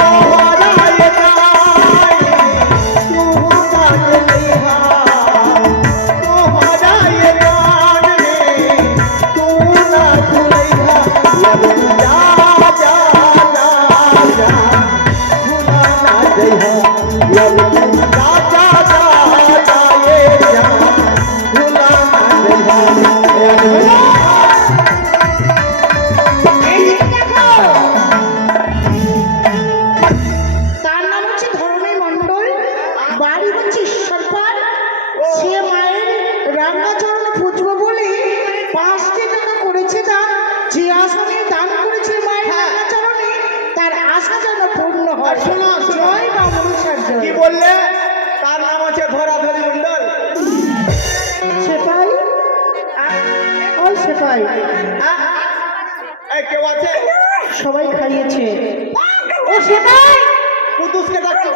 तुम्हारा ये गाय तू मान लिहा तुम्हारा ये गान में तू ना भूलिहा अब तू जा जा जा जा भुला ना जइहा अब तू जा जा जा जा ये जा भुला ना जइहा তার নাম হচ্ছে ধরণী মণ্ডল, বাড়ি হচ্ছে ঈশ্বরপাড়। সে মায়ের রাঙ্গাচরণ পুজবো বলে 5টি টাকা করেছে দান। যে আসনে দান করেছে মায়ের রাঙ্গাচরণে তার আশা যেন পূর্ণ হয়। শোনো, শোনো। জয় মা মনসার জয়। কি বললে? তার নাম আছে ধরাধরি মণ্ডল। সেপাই ওই সেপাই এই কেউ আছে? সবাই খাইয়েছে। ও সেটাই কুতুসকে ডাকছো?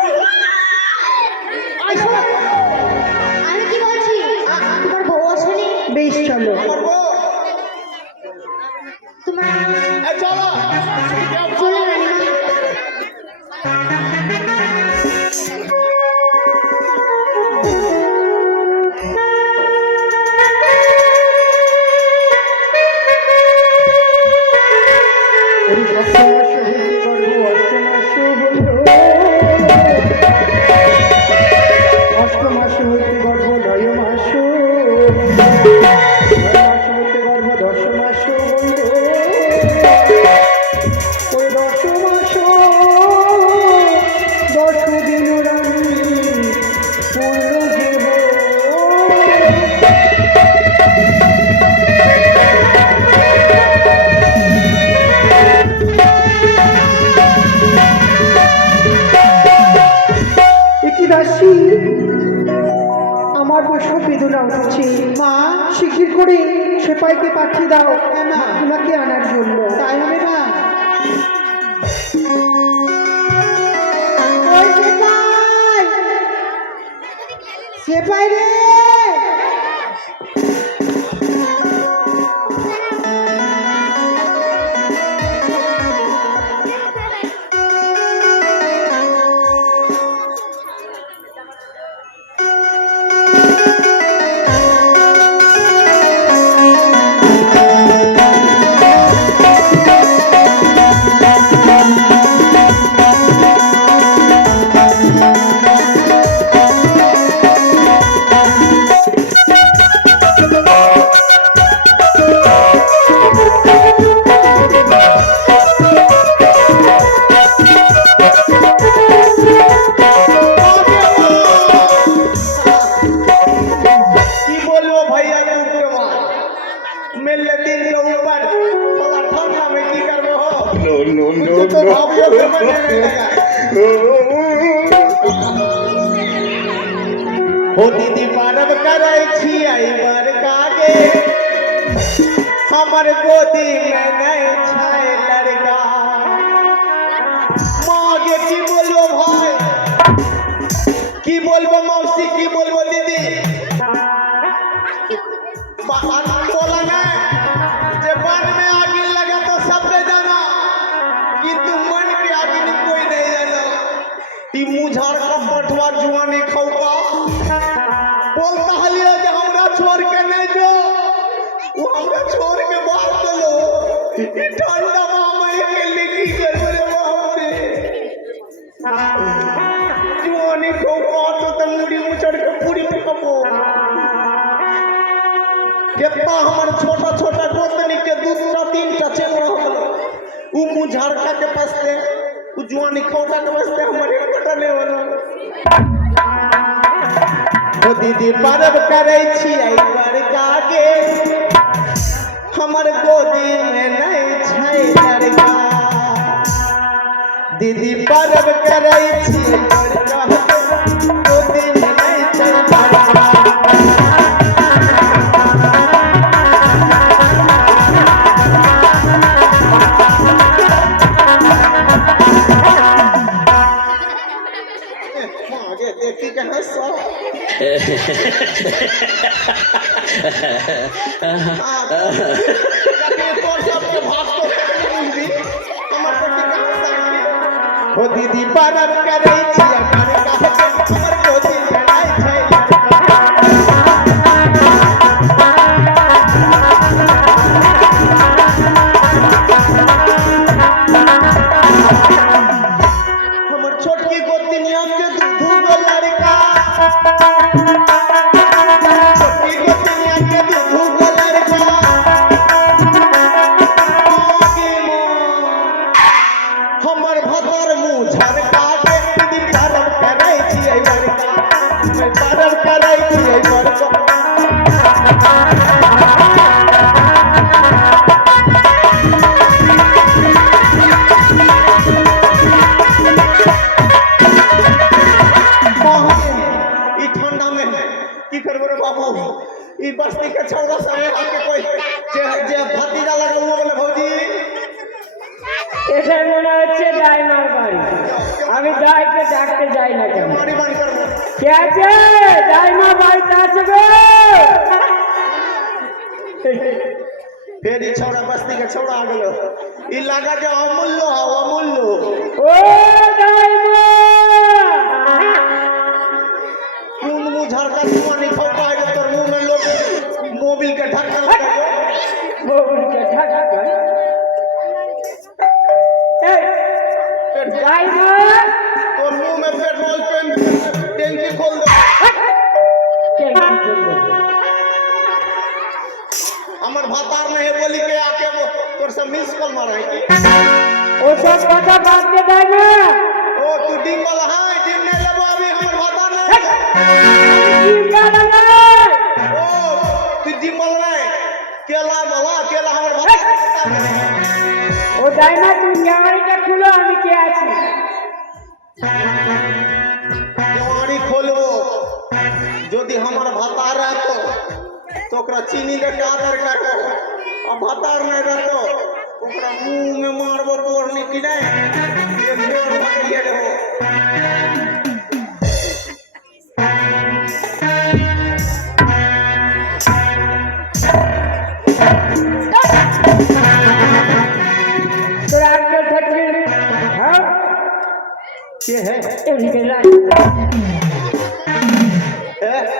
আমি কি বলছি তোমার বউ আসেনি? বেশ চলো। আমার বউ? তোমার এই চলো। চলে রানীমা। অষ্টমাস হইতে গর্ভ 9 মাস, 9 মাস হইতে গর্ভ 10 মাস, ওই 10 মাস 10 দিন রানী পূর্ণ জীব। একই দাসী আমার বসত বেদনা উঠেছে। মা শিগগির করে সেপাইকে পাঠিয়ে দাও আমাকে আনার জন্য। তাই হবে না? ওই সেপাই, সেপাই রে, কি বলবো ভাইয়া तुमके मार मिलने दिन के ऊपर थोड़ा ठंडा में की करबो हो नो नो नो तो भावियों के मन में लगा हो दीदी पारब करे छी आई बर कागे हमर गोदी में नहीं छाए लड़का मागे की बोलो भाई की बोलबो मौसी की बोलबो दीदी बोला ना जे मन में आगिन लगा तो सब ने जाना किंतु मन के आगिन कोई नहीं जाना ई मुझार का पठवा जुआनी खौका बोलता हलिया जे हमरा छोड़ के नहीं जो वो हमरा छोड़ के बाहर चलो ई ठंडा में के लिखी कर रे बाप रे जुआनी खौका तो मुड़ी मुचड़ के पूरी में कपो कितना हमार छोटा छोटा गोतनी के दूसरा तीनटा चल रहा उ मुझारका के पासते उ जुआनी खौटा के पासते हमारे कटले वाला ओ दीदी परब करे छी आई पर कागे हमर गोदी में नहीं छै लड़का दीदी परब करे छी पर कागे गोदी में नहीं छै लड़का देखी कहाँ सो हो दीदी परब करे छी हमर काहे हमर गोदी में नहीं छै हमर छोटकी गोतनिया के दू गो लड़का छोटकी गोतनिया के दू गो लड़का आगे हमर भदर मुँह झरका के दीदी परब करे छियै लड़का मैं परब करे छियै लड़का ई ठंडा में की करबो रे बाबू ई बस्ती के छौड़ा संगे आके कोई जे जे भतीजा लगे वो बोले भौजी এটা মনে হচ্ছে ডাইমার বাড়ি। আমি ডাইকে ডাকতে যাই না কেন? मारी बंद कर কে আছে? ডাইমার বাড়িতে আছে গো। फिर ई छौड़ा बस्ती के छौड़ा आ गेलो ई लगा जे अमूल्य हो अमूल्य ও ডাইমা! कौन मुंह झरका जुआनी खौका है तोर मुंह में लोग मोबिल के ढक्कन लगायो বউকে ঢাকা কর। এই ডাইমা! तोर मुंह में पेट्रोल टैंकी खोल दे কে কি করবে? हमर भातार नहीं है बोली के आके वो तोर से मिस कॉल मारा है ওসব কথা বাদ দে ডাইমা। ओ तू डिंगल हां डिंग नहीं लेबो अभी हमर भातार नहीं কি জানা না? ओ तू डिंगल नहीं केला बोला केला हमर भातार ও ডাইমা তুমি গাড়িটা খুলো আমি কে আছি। केवाड़ी खोलबो जो যদি আমার ভাতার रहतो तो ओकरा चीनी देके आदर करबो और भातार नहीं रहतो ओकरा मुंह में मारबो तोड़ने की नहीं ये मोर बनिए रहो তোরা আজকাল থাকবি হ্যাঁ के है এদিকে রাখ।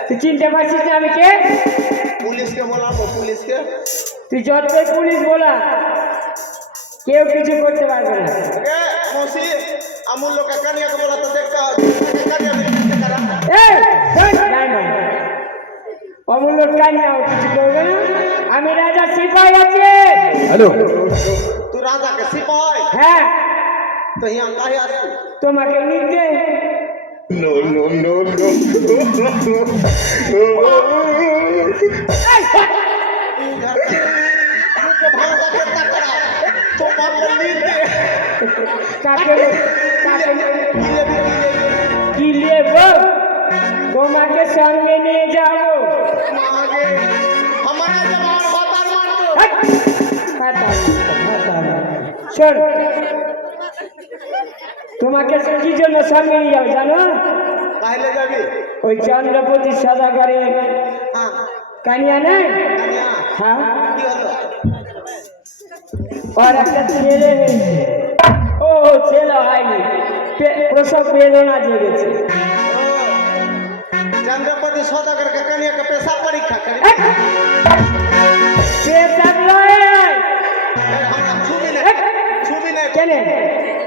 তুই চিনতে পারছিস না আমি কে? पुलिस के बोलाबो पुलिस के তুই যতই পুলিশ বলা কেউ কিছু করতে পারবে না। ए मौसी अमूल लोग का कन्या को बोला तो देखता कन्या भी करा এই নাই না অমূল্য কানিয়াও কিছু করবে না। আমি রাজা সিপাহি আছে। হ্যালো तू राजा के सिपाही হ্যাঁ तो यहाँ काहे आते তোমাকে নিতে भागा करता करा तो मार लीजिए কাকে কাকে किले भी কি নেব? তোমাকে সঙ্গে নিয়ে যাবো। आगे हमारा जवान भातार मार दो শোন তোমাকে কি জন্য সঙ্গে নিয়ে যাও জানো? काहे जाबी ওই চন্দ্রপতি সদাগরের हां কানিয়া নেই? कन्या হ্যাঁ की हलो আর একটা ছেলে হয়েছে। ও ছেলে হয়নি, প্রসব বেদনা জেগেছে। चंद्रपति सौदागर का कन्या का पेशा परीक्षा करी পেশাব নয়। हमरा छुबी नहीं কেন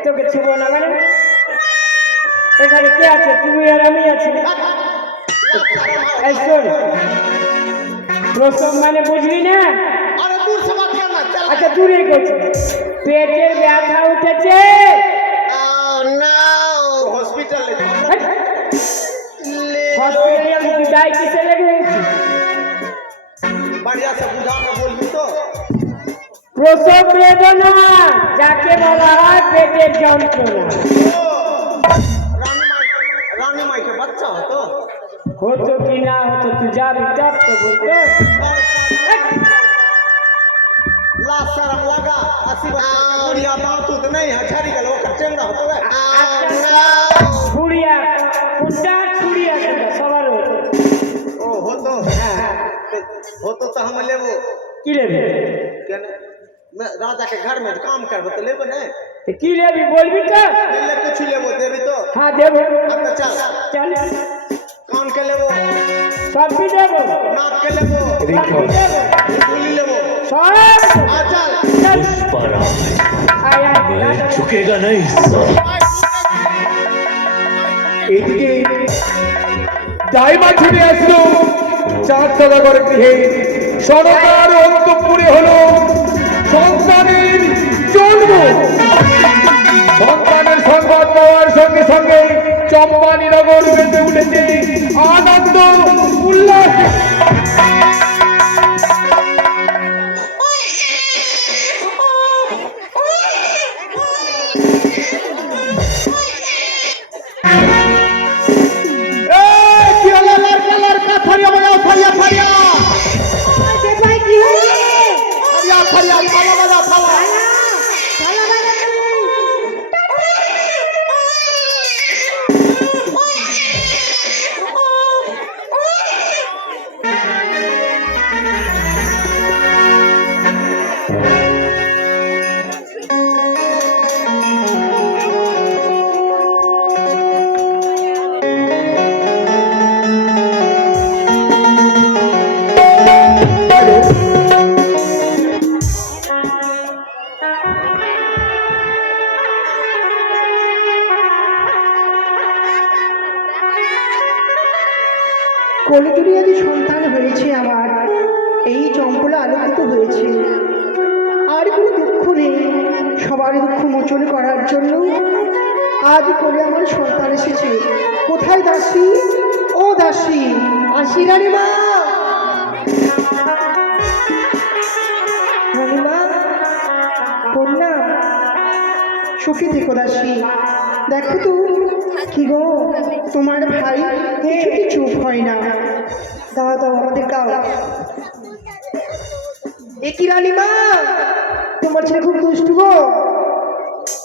তোকে ছুবো না মানে? এখানে কে আছে? তুমি আর আমি আছি। এই শোন, প্রসব মানে বুঝলি না? अरे दूर से बात करना चल আচ্ছা দূরে করছি। পেটের ব্যথা উঠেছে। नो हॉस्पिटल ले जाओ হসপিটালে আমি বিদায় কিসে লেগে গেছি? बढ़िया से बुझा के बोलबी तो প্রসব বেদনা যাকে বলা হয় পেটের যন্ত্রণা। रानी माई के बच्चा हो तो হতো কি না হতো তুই যাবি তব তো বলতো। ला शर्म लगा 80 बच्चे बुढ़िया बात तो नहीं है छारी गलो का चंगा हो तो ছুড়িয়া কোনটা ছুড়িয়া কোনটা সবার হতো। ओ हो तो हम लेबो কি নেবি? क्या मैं राजा के घर में काम करबो तो लेबो नहीं কি নেবি বলবি তো? ले कुछ लेबो देबी तो হ্যাঁ দেবো। अच्छा चल চল कान के लेबो সবই দেবো। नाक के लेबो সবই দেবো। फूली लेबो সব आ चल আয় আয় झुकेगा नहीं এদিকে দাইমা ছুটে আসলো চাঁদ সদাগর গৃহে। সরকার অন্তঃপুরে হলো সন্তানের জন্ম। সন্তানের সংবাদ পাওয়ার সঙ্গে সঙ্গে চম্পানীনগর বেঁচে উঠেছে আনন্দ উল্লাস। लड़का फरिया बजाओ फरिया फरिया ভাই কি হয়েছে? फरिया फरिया थाला बजा थाला থালা বাজাতে কলিদুরিয়াদি সন্তান হয়েছে আমার, এই চম্পলা আলোকিত হয়েছে। আর কোনো দুঃখ নেই, সবার দুঃখ মোচন করার জন্য আজ করে আমার সন্তান এসেছে। কোথায় দাসী? ও দাসী, আসি রানীমা। রানীমা, কন্যা, সুখী থেকো দাসী। দেখো তো কি গো, তোমার ভাই কিছুতে চুপ হয় না। দাও দাও আমাদের দাও। এ কি রানীমা, তোমার ছেলে খুব দুষ্টু গো,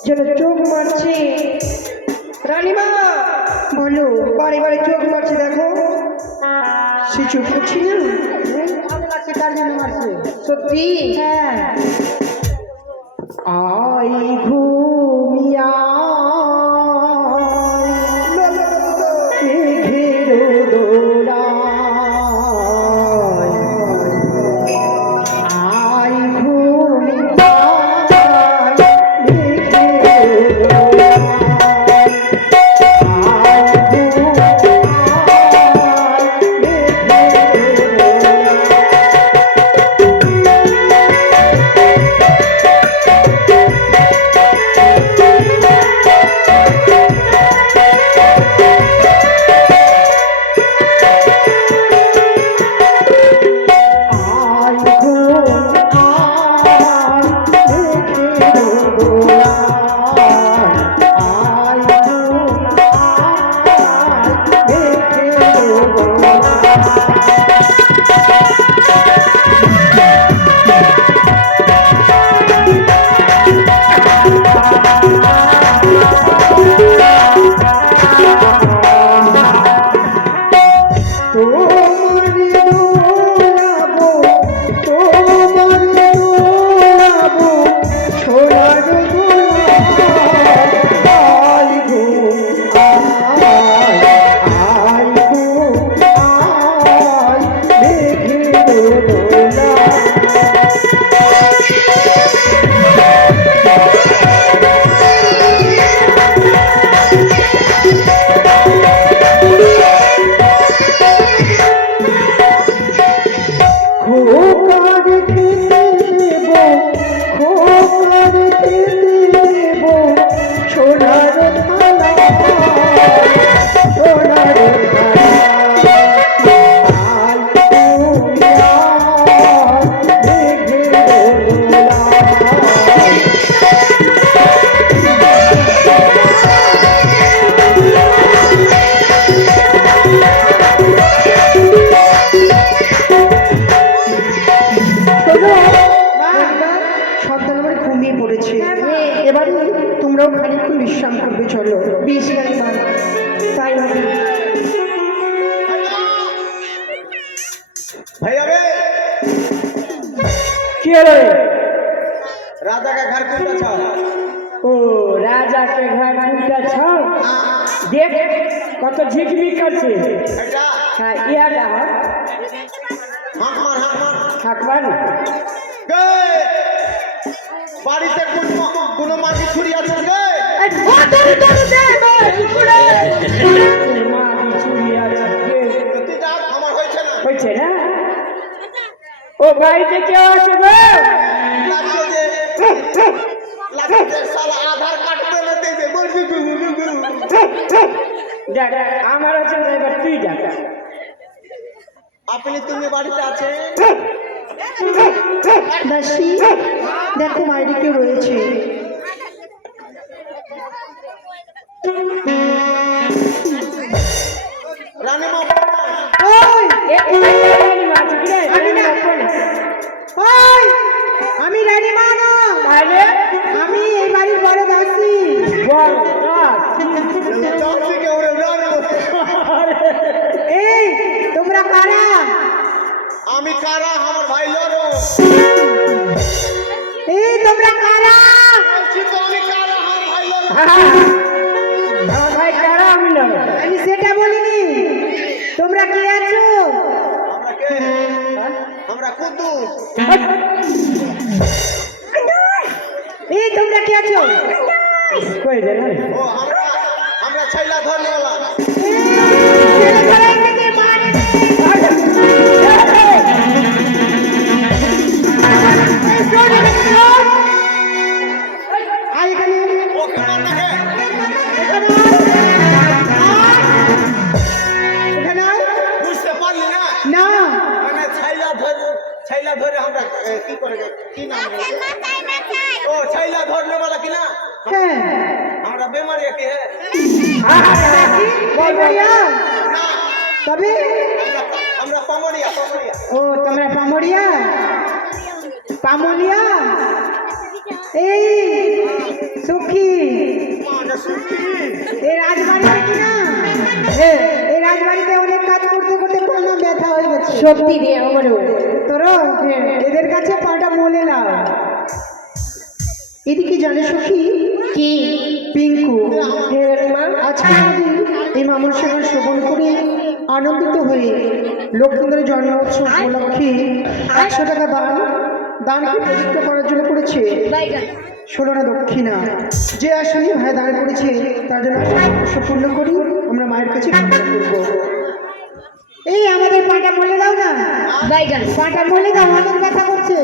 যেন চোখ মারছে। রানীমা বলো, বারে বারে চোখ মারছে, দেখো। সে চোখ করছি না, ভালো লাগছে তার জন্য মারছে। সত্যি। হ্যাঁ আই ঘুমিয়া মেঘের দোলায়, আই ঘুমিয়া মেঘের দোলায়, আই ঘুমিয়া মেঘের দোলায়। সন্তান আমার ঘুমিয়ে পড়েছে, এবার তোমরাও খানিকক্ষণ বিশ্রাম করবে, চলো। বেশি রানীমা, তাই হবে। भैया बे কি হলো? राजा का घर कौन सा ও রাজা কে ঘর কোনটা ছাও? দেখ কত ঝিকমিক করছে। এটা হ্যাঁ ইয়াটা হাঁক মার থাকবার গে বাড়িতে কোন মাটি ছুরি আছে গে মা বিছুড়ি আছে তুই যা আমার হয়েছে না হয়েছে না? ও বাড়িতে কেউ আছে গো? লাগছে যে সালা আধার কার্ড পেলে দেবে বলবি দেখ আমার আছে না, এবার তুই দেখ। আপনি তুমি বাড়িতে আছে দাসী, দেখো বাইরে কেউ রয়েছে। রানীমা ওই, ওই, আমি রানীমা না, আমি এই বাড়ির বড় দাসী। এই তোমরা কারা? আমি কারা আমার ভাই লড়ো এই তোমরা কারা? বলছি তো আমি কারা আমার ভাই লড়ো ভাই কারা? আমি নয়। আমি সেটা বলিনি, তোমরা কে আছো? আমরা কে আমরা কুদ্দুস এই তোমরা কে আছো? কই রে না? ও আমরা छैला ধরনেওয়ালা ছেলে ধরে থেকে মারে রে। এই শোন, শোন। আয় এখানে, ও কেমন থাকে এখানে এখানে বুঝতে পারলি না না, মানে छैला ধরে আমরা কি করে কি নাম ও छैला ধরনেওয়ালা কি না হ্যাঁ আমরা বেমারি কি হ্যাঁ বল বলিয়া না তবে আমরা পামরিয়া পামরিয়া ও তোমরা পামরিয়া পামলিয়া এই সুখী মানে সুখী এই রাজবাড়ি নাকি না হ্যাঁ এই রাজবাড়িতে অনেক কাজ করতে করতে পানা ব্যথা হয়ে গেছে সত্যি রে আমারও তোরও এদের কাছে পাটা মলে নাও এদিকে জানে সখী কি পিঙ্কু আজকে আমাদের এই মামুর সেবার শ্রবণ করে আনন্দিত হয়ে লক্ষ্মীদের জন্ম উৎসব উপলক্ষে 100 টাকা দানকে প্রতিজ্ঞা করার জন্য করেছে বাইগান 16 দক্ষিণা যে আসলে ভাই দান করেছে তার জন্য পূর্ণ করি আমরা মায়ের কাছে কামনা করব এই আমাদের পাটা বলে দাও না বাইগান পাটা বলে দাও অনেক ব্যথা করছে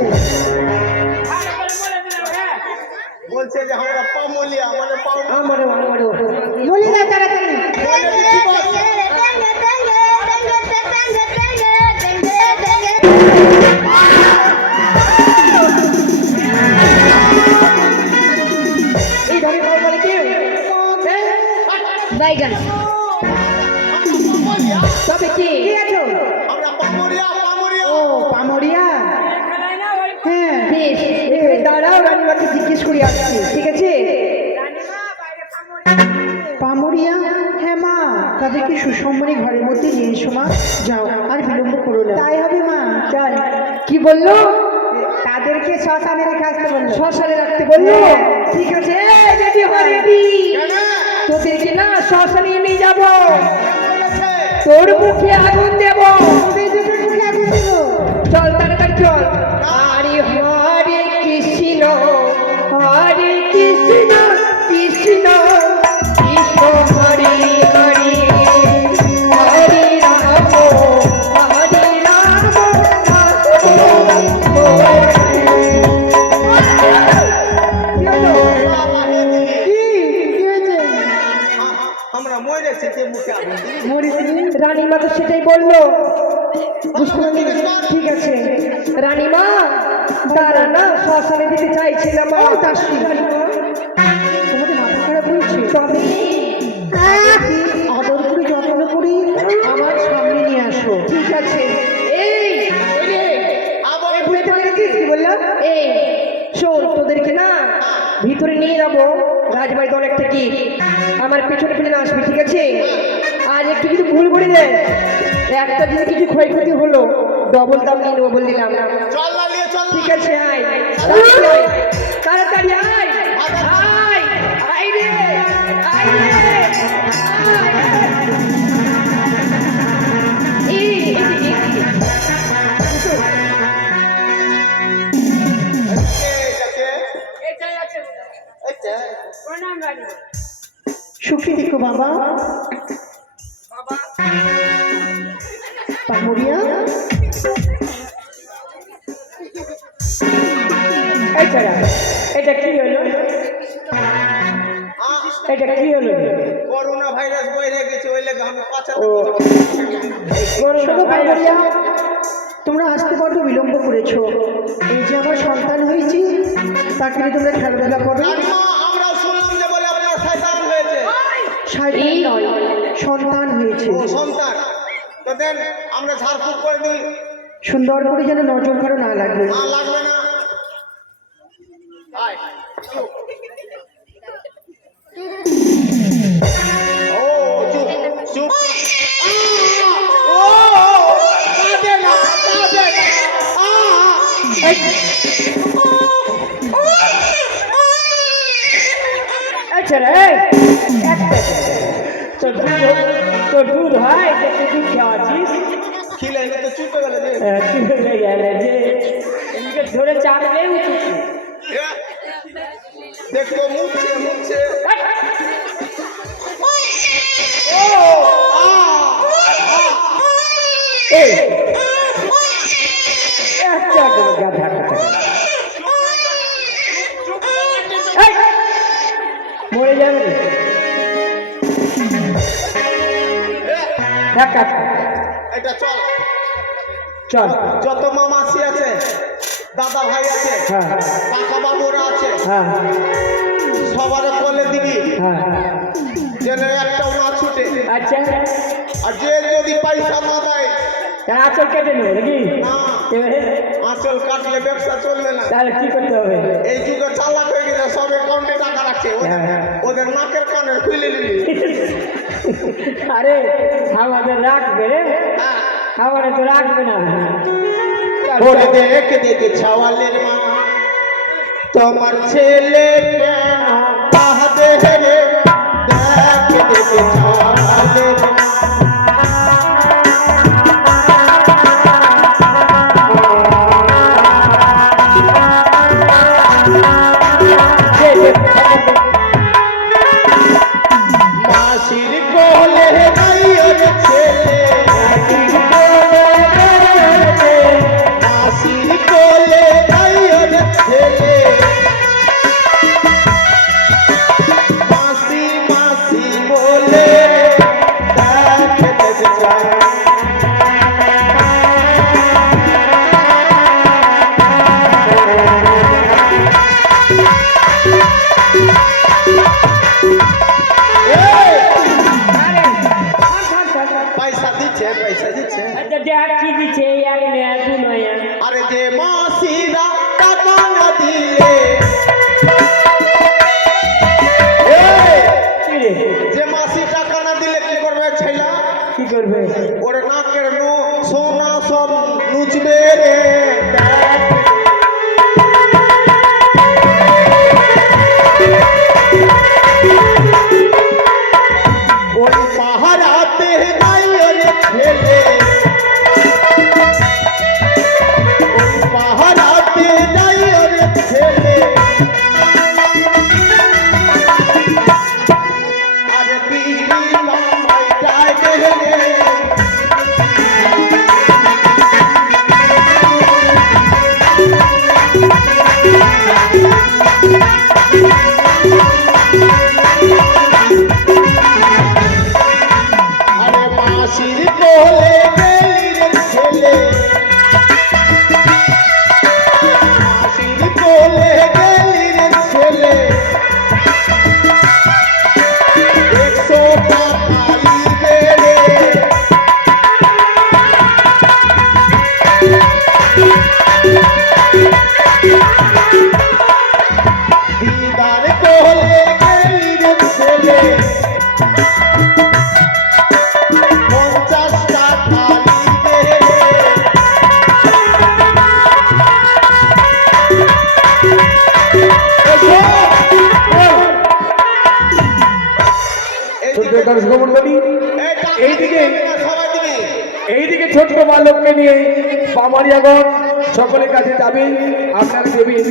বলছে যে আমরা পামলিয়া মানে আমারও বলে দাও তাড়াতাড়ি এই ধরে কথা বলে কেউ বাইগান তবে কি কে আছো আমরা পামরিয়া পামরিয়া ও পামরিয়া হ্যাঁ বেশ এখানে দাঁড়াও রানীমাকে জিজ্ঞেস করি আসছি ঠিক আছে পামরিয়া হ্যাঁ মা তাদেরকে সুসম্মানী ঘরের মধ্যে নিয়ে এসো মা যাও আর বিলম্ব করো না তাই হবে মা চল কি বললো তাদেরকে শ্মশানে রেখে আসতে বললো শ্মশানে রাখতে বললো ঠিক আছে রেডি হ রেডি তোদেরকে না শ্মশানে নিয়ে যাব তোর মুখে আগুন দেব মুখে আগুন দেব চল তাড়াতাড়ি চল হরে হরে কৃষ্ণ হরে কৃষ্ণ কৃষ্ণ কৃষ্ণ হরে হরে হরে রাম হরে রাম কি হয়েছে আমরা মরে যেতে মুখে আগুন দিই রানীমা তো সেটাই বললো বুঝতে পারলি? ঠিক আছে রানীমা দাঁড়া না শ্মশানে দিতে চাইছিলাম তোমাদের মাথা খারাপ হয়েছে তবে আদর করে যত্ন করে আমার সামনে নিয়ে আসো ঠিক আছে এই কি বললাম এই শোন তোদেরকে না ভিতরে নিয়ে যাবো রাজবাড়িতে অনেকটা কি আমার পেছনে পেছনে আসবি ঠিক আছে আর একটু যদি ভুল করে দেয় একটা যদি কিছু ক্ষয়ক্ষতি হলো ডবল দাম নিয়ে নেবো বলে দিলাম চল না নিয়ে চল ঠিক আছে আয় তাড়াতাড়ি আয় আয় আয় রে আয় রে সুখী দেখো বাবা পামরিয়া এটা কি হলো এটা কি হলো করোনা ভাইরাস বইরে গেছে ওই লেগে আমি পাঁচা শোনো পামরিয়া তোমরা আসতে বড্ড বিলম্ব করেছো এই যে আমার সন্তান হয়েছে তাকে নিয়ে তোমরা খেলাধুলা করো আমরা শুনলাম যে বলে আপনার শয়তান হয়েছে শয়তান নয় সন্তান হয়েছে ও সন্তান তো দেন আমরা ঝাড়ফুঁক করে দিই সুন্দর করে যেন নজর কারো না লাগে না লাগবে না আয় ও চুপ চুপ ও কাঁদে না আচ্ছা রে তোর দুধ হয় যে তুই দুধ খাওয়াছিস খিলে তো চুপ হয়ে গেল রে কি হয়ে গেল যে এদিকে ধরে চাড়লে উঠেছি দেখো মুখছে মুখছে এই একটা করে গাধা কথা মরে যাবে এটা চল চল যত মামাসি আছে দাদা ভাই আছে হ্যাঁ কাকা বাবুরা আছে হ্যাঁ সবার বলে দিবি হ্যাঁ যেন একটাও না ছুটে আচ্ছা আর যে যদি পয়সা না দেয় তাহলে আচল কেটে নেবো নাকি না এবারে আসল কাটলে ব্যবসা চলবে না। তাহলে কি করতে হবে? এই যুগে চালাক হয়ে গেছে, সব অ্যাকাউন্টে টাকা রাখছে, হ্যাঁ। ওদের নাকের কানে খুলে নিবি। আরে আমাদের রাখবে রে, আমাদের তো রাখবে না। বলে দেখ দেখে ছাওয়ালের মা, তোমার ছেলে কেন কাঁদে রে, দেখ দেখে ছাওয়ালের মা। মাসির কোলে নাই ওর ছেলে, মাসির কোলে নাই ওর ছেলে, মাসি মাসি বলে দেখ দেখ যায়। পয়সা দিচ্ছে, পয়সা দিচ্ছে। দেখ কি দিচ্ছে, এক নেয়া দু নয়া। আরে যে মাসিরা টাকা না দিলে, কি রে? যে মাসি টাকা না দিলে কি করবে ছেলা? কি করবে? ওর নাকের সোনা সব নুচবে রে। ওই পাহারাতে নাই ওর ছেলে, ওই পাহারাতে নাই ওর ছেলে। আরে বিড়ি মামায় ডাকে রে, আরে মাসির কোলে গেলি রে ছেলে, মাসির কোলে গেলি রে ছেলে, 100 টাকা লিবে রে। দিদার কোলে গেলি রে ছেলে, 50 টাকা লিবে রে। এইদিকে ছোট্ট বালককে নিয়ে পামারিয়াগণ সকলের কাছে যাবে, আপনারা দেবেন।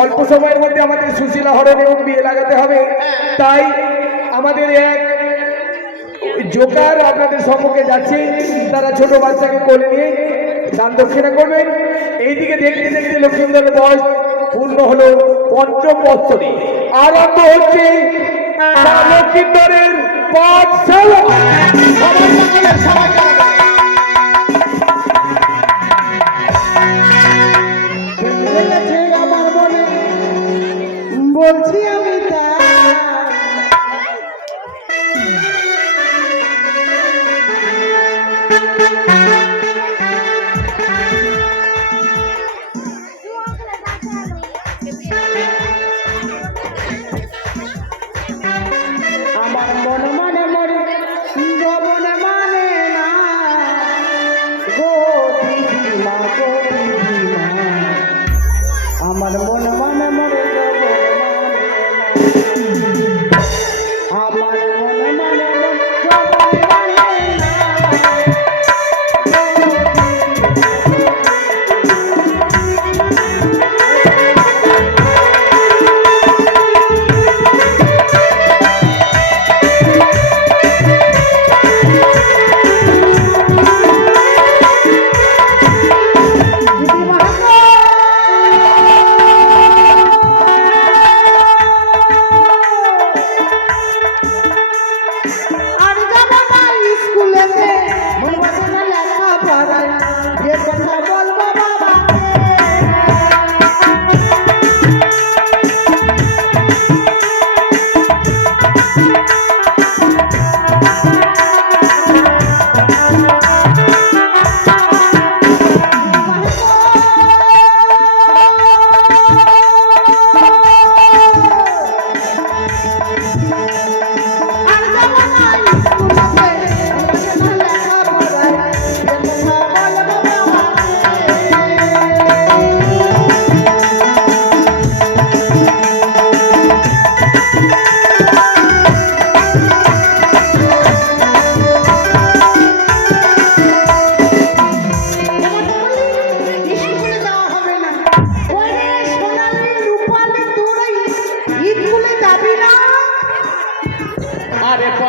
অল্প সময়ের মধ্যে আমাদের সুশীলা হরণ এবং বিয়ে লাগাতে হবে, তাই আমাদের এক জোকার আপনাদের সম্মুখে যাচ্ছে, তারা ছোট বাচ্চাকে কোলে নিয়ে দান দক্ষিণা করবেন। এইদিকে দেখতে দেখতে লক্ষ্মীন্দরের বয়স পূর্ণ হলো ৫ম বৎসরে। আরম্ভ হচ্ছে লক্ষ্মীন্দরের পাঠশালা। সবাই লাগাবেন, সবাই লাগাবেন। লেগেছে আমার মনে, বলছি আমি তা আমার মন মানে মনে, যবনে মানে না গো দিদিমা, গো দিদিমা। আমার মন মানে মনে, যবনে মানে না। আমার মন মানে মনে, যবনে মানে না। দিদিমা গো,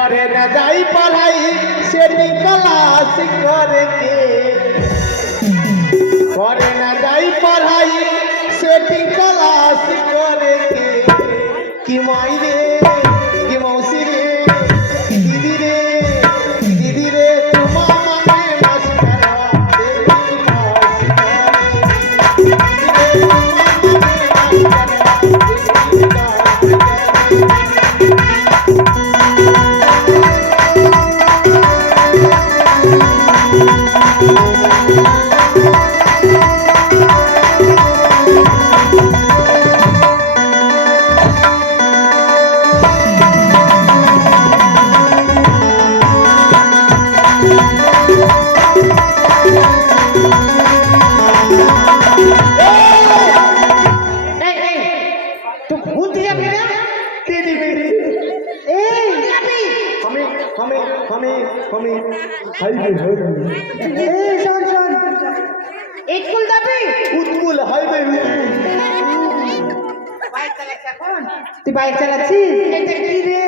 করে না যাই পড়াই সেটি ক্লাস করে কে করে না যাই পড়াই সেটি ক্লাস করে কে কি মাই রে কি মৌসি রে কি দিদি রে দিদি রে তোমার মানে মাস্টার দেবী তুই ঘুরতে যাবি না এই যাবি এই শোন শোন স্কুল যাবি উৎকুল হাইওয়ে তুই বাইক চালাচ্ছিস এটা কি রে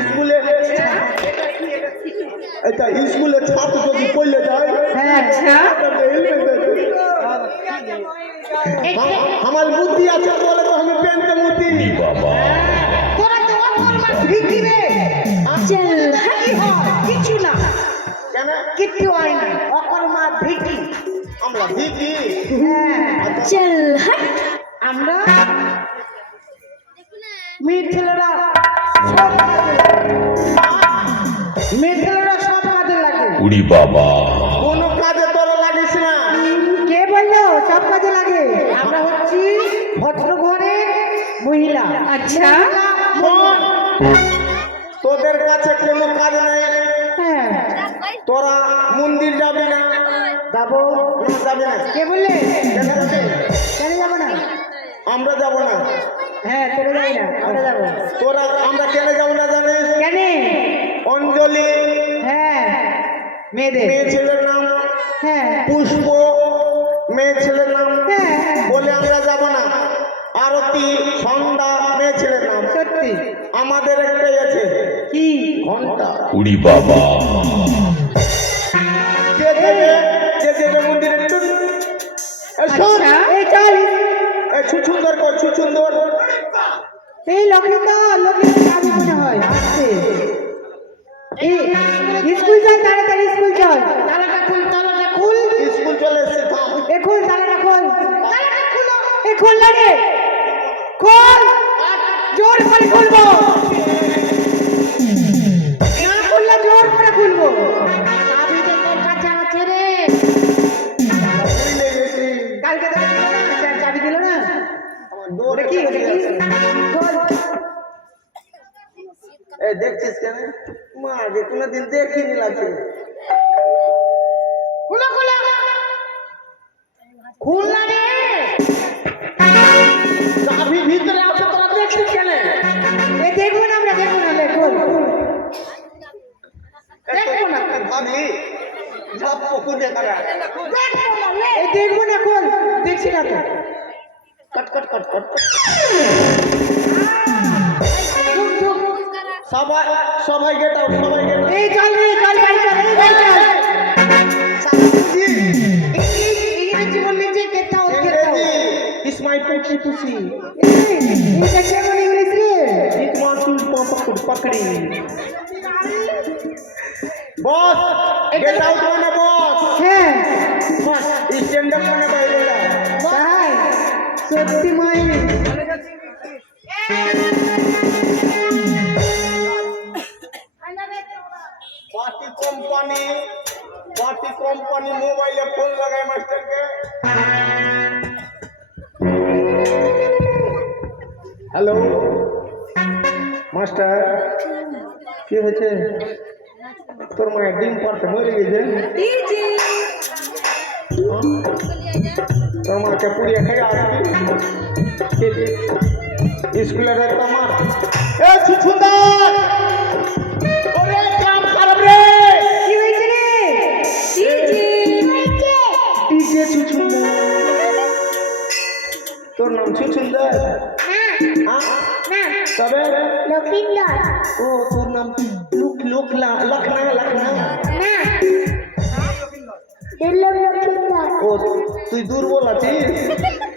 স্কুলে এটা স্কুলে ছাত্র যদি পড়লে যায় হ্যাঁ আচ্ছা আমার বুদ্ধি আছে বলে তো আমি পেনকে মুতি তোরা তো অকর্মা ভিকি রে চল কি হয় কিছু না কেন কিচ্ছু হয় না অকর্মা ভিকি আমরা ভিকি চল হাট আমরা মেয়ে ছেলেরা সব মেয়ে ছেলেরা সব কাজে লাগে উড়ি বাবা কোনো কাজে তোরা লাগিস না কে বললো সব কাজে লাগে আমরা হচ্ছি ভদ্র ঘরের মহিলা আচ্ছা মন। তোদের কাছে কোনো কাজ নেই হ্যাঁ তোরা মন্দির যাবি না যাবো না যাবি না কে বললে কেন যাবে? কেন যাবো না আমরা যাব না হ্যাঁ চলে যাই না আমরা যাবো তোরা আমরা কেন যাব না জানিস কেন অঞ্জলি হ্যাঁ মেয়েদের মেয়ে ছেলের নাম হ্যাঁ পুষ্প মেয়ে ছেলের নাম হ্যাঁ বলে আমরা যাব না আরতি সন্ধ্যা মেয়ে ছেলের নাম সত্যি আমাদের একটাই আছে কি ঘন্টা উড়ি বাবা যে দেবে মন্দিরে টুন। এই শোন, এই চল এই সুন্দর কর সুন্দর এই লক্ষ্মীন্দর কাজ মনে হয় আসছে এই স্কুল চল তাড়াতাড়ি স্কুল চল তালাটা খুল স্কুল চলে এসছে থাম। এখন তালাটা খোল তালাটা খুলো এ খোল না রে খোল জোর করে খুলবো না খুললে জোর করে খুলবো আমি তো তোর কাছে আছে রে ভুলে গেছি। কালকে তো দিল না স্যার চাবি দিল না আমার দৌড়ে কি চলে গেছে। খোল এই দেখছিস কেন মা যে কোনোদিন দেখিনি লাগছে খুলো খুলো খুল না রে চাবি ভিতরে আছে তোরা দেখছিস কেন এ দেখবো না আমরা দেখবো না লে খোল দেখবো না ভাবি ঝাপ পুকুরে করা দেখবো না লে এই দেখবো না খোল দেখছি না তো কট কট কট কট সবাই সবাই গেট আউট সবাই গেট এই চল রে চল বাড়ি চল এই বাড়ি চল ইংরেজি বললি যে get out get out is my পুচি পুচি এটা কেমন ইংলিশ রে ইট ওয়ান্ট টু পকড়ি বস গেট আউট মানে বস হ্যাঁ স্ট্যান্ড আপ মানে বাইরে যা তাই সত্যি মাই পার্টি কোম্পানি মোবাইলে ফোন লাগায় মাস্টারকে হ্যালো মাস্টার কি হয়েছে তোর মায়ের ডিম পারতে মরে গেছে তোর মাকে পুড়িয়ে খেয়ে আসবি স্কুলের একটা মা এ সুন্দর ওরে কাম খারাপ রে কি হয়েছে রে ডিজে সুন্দর তোর নাম সুন্দর না তবে লক্ষিন্দর ও তোর নাম লখনা না দুর্লভ লক্ষিন্দর ও তুই দুর্বল আছিস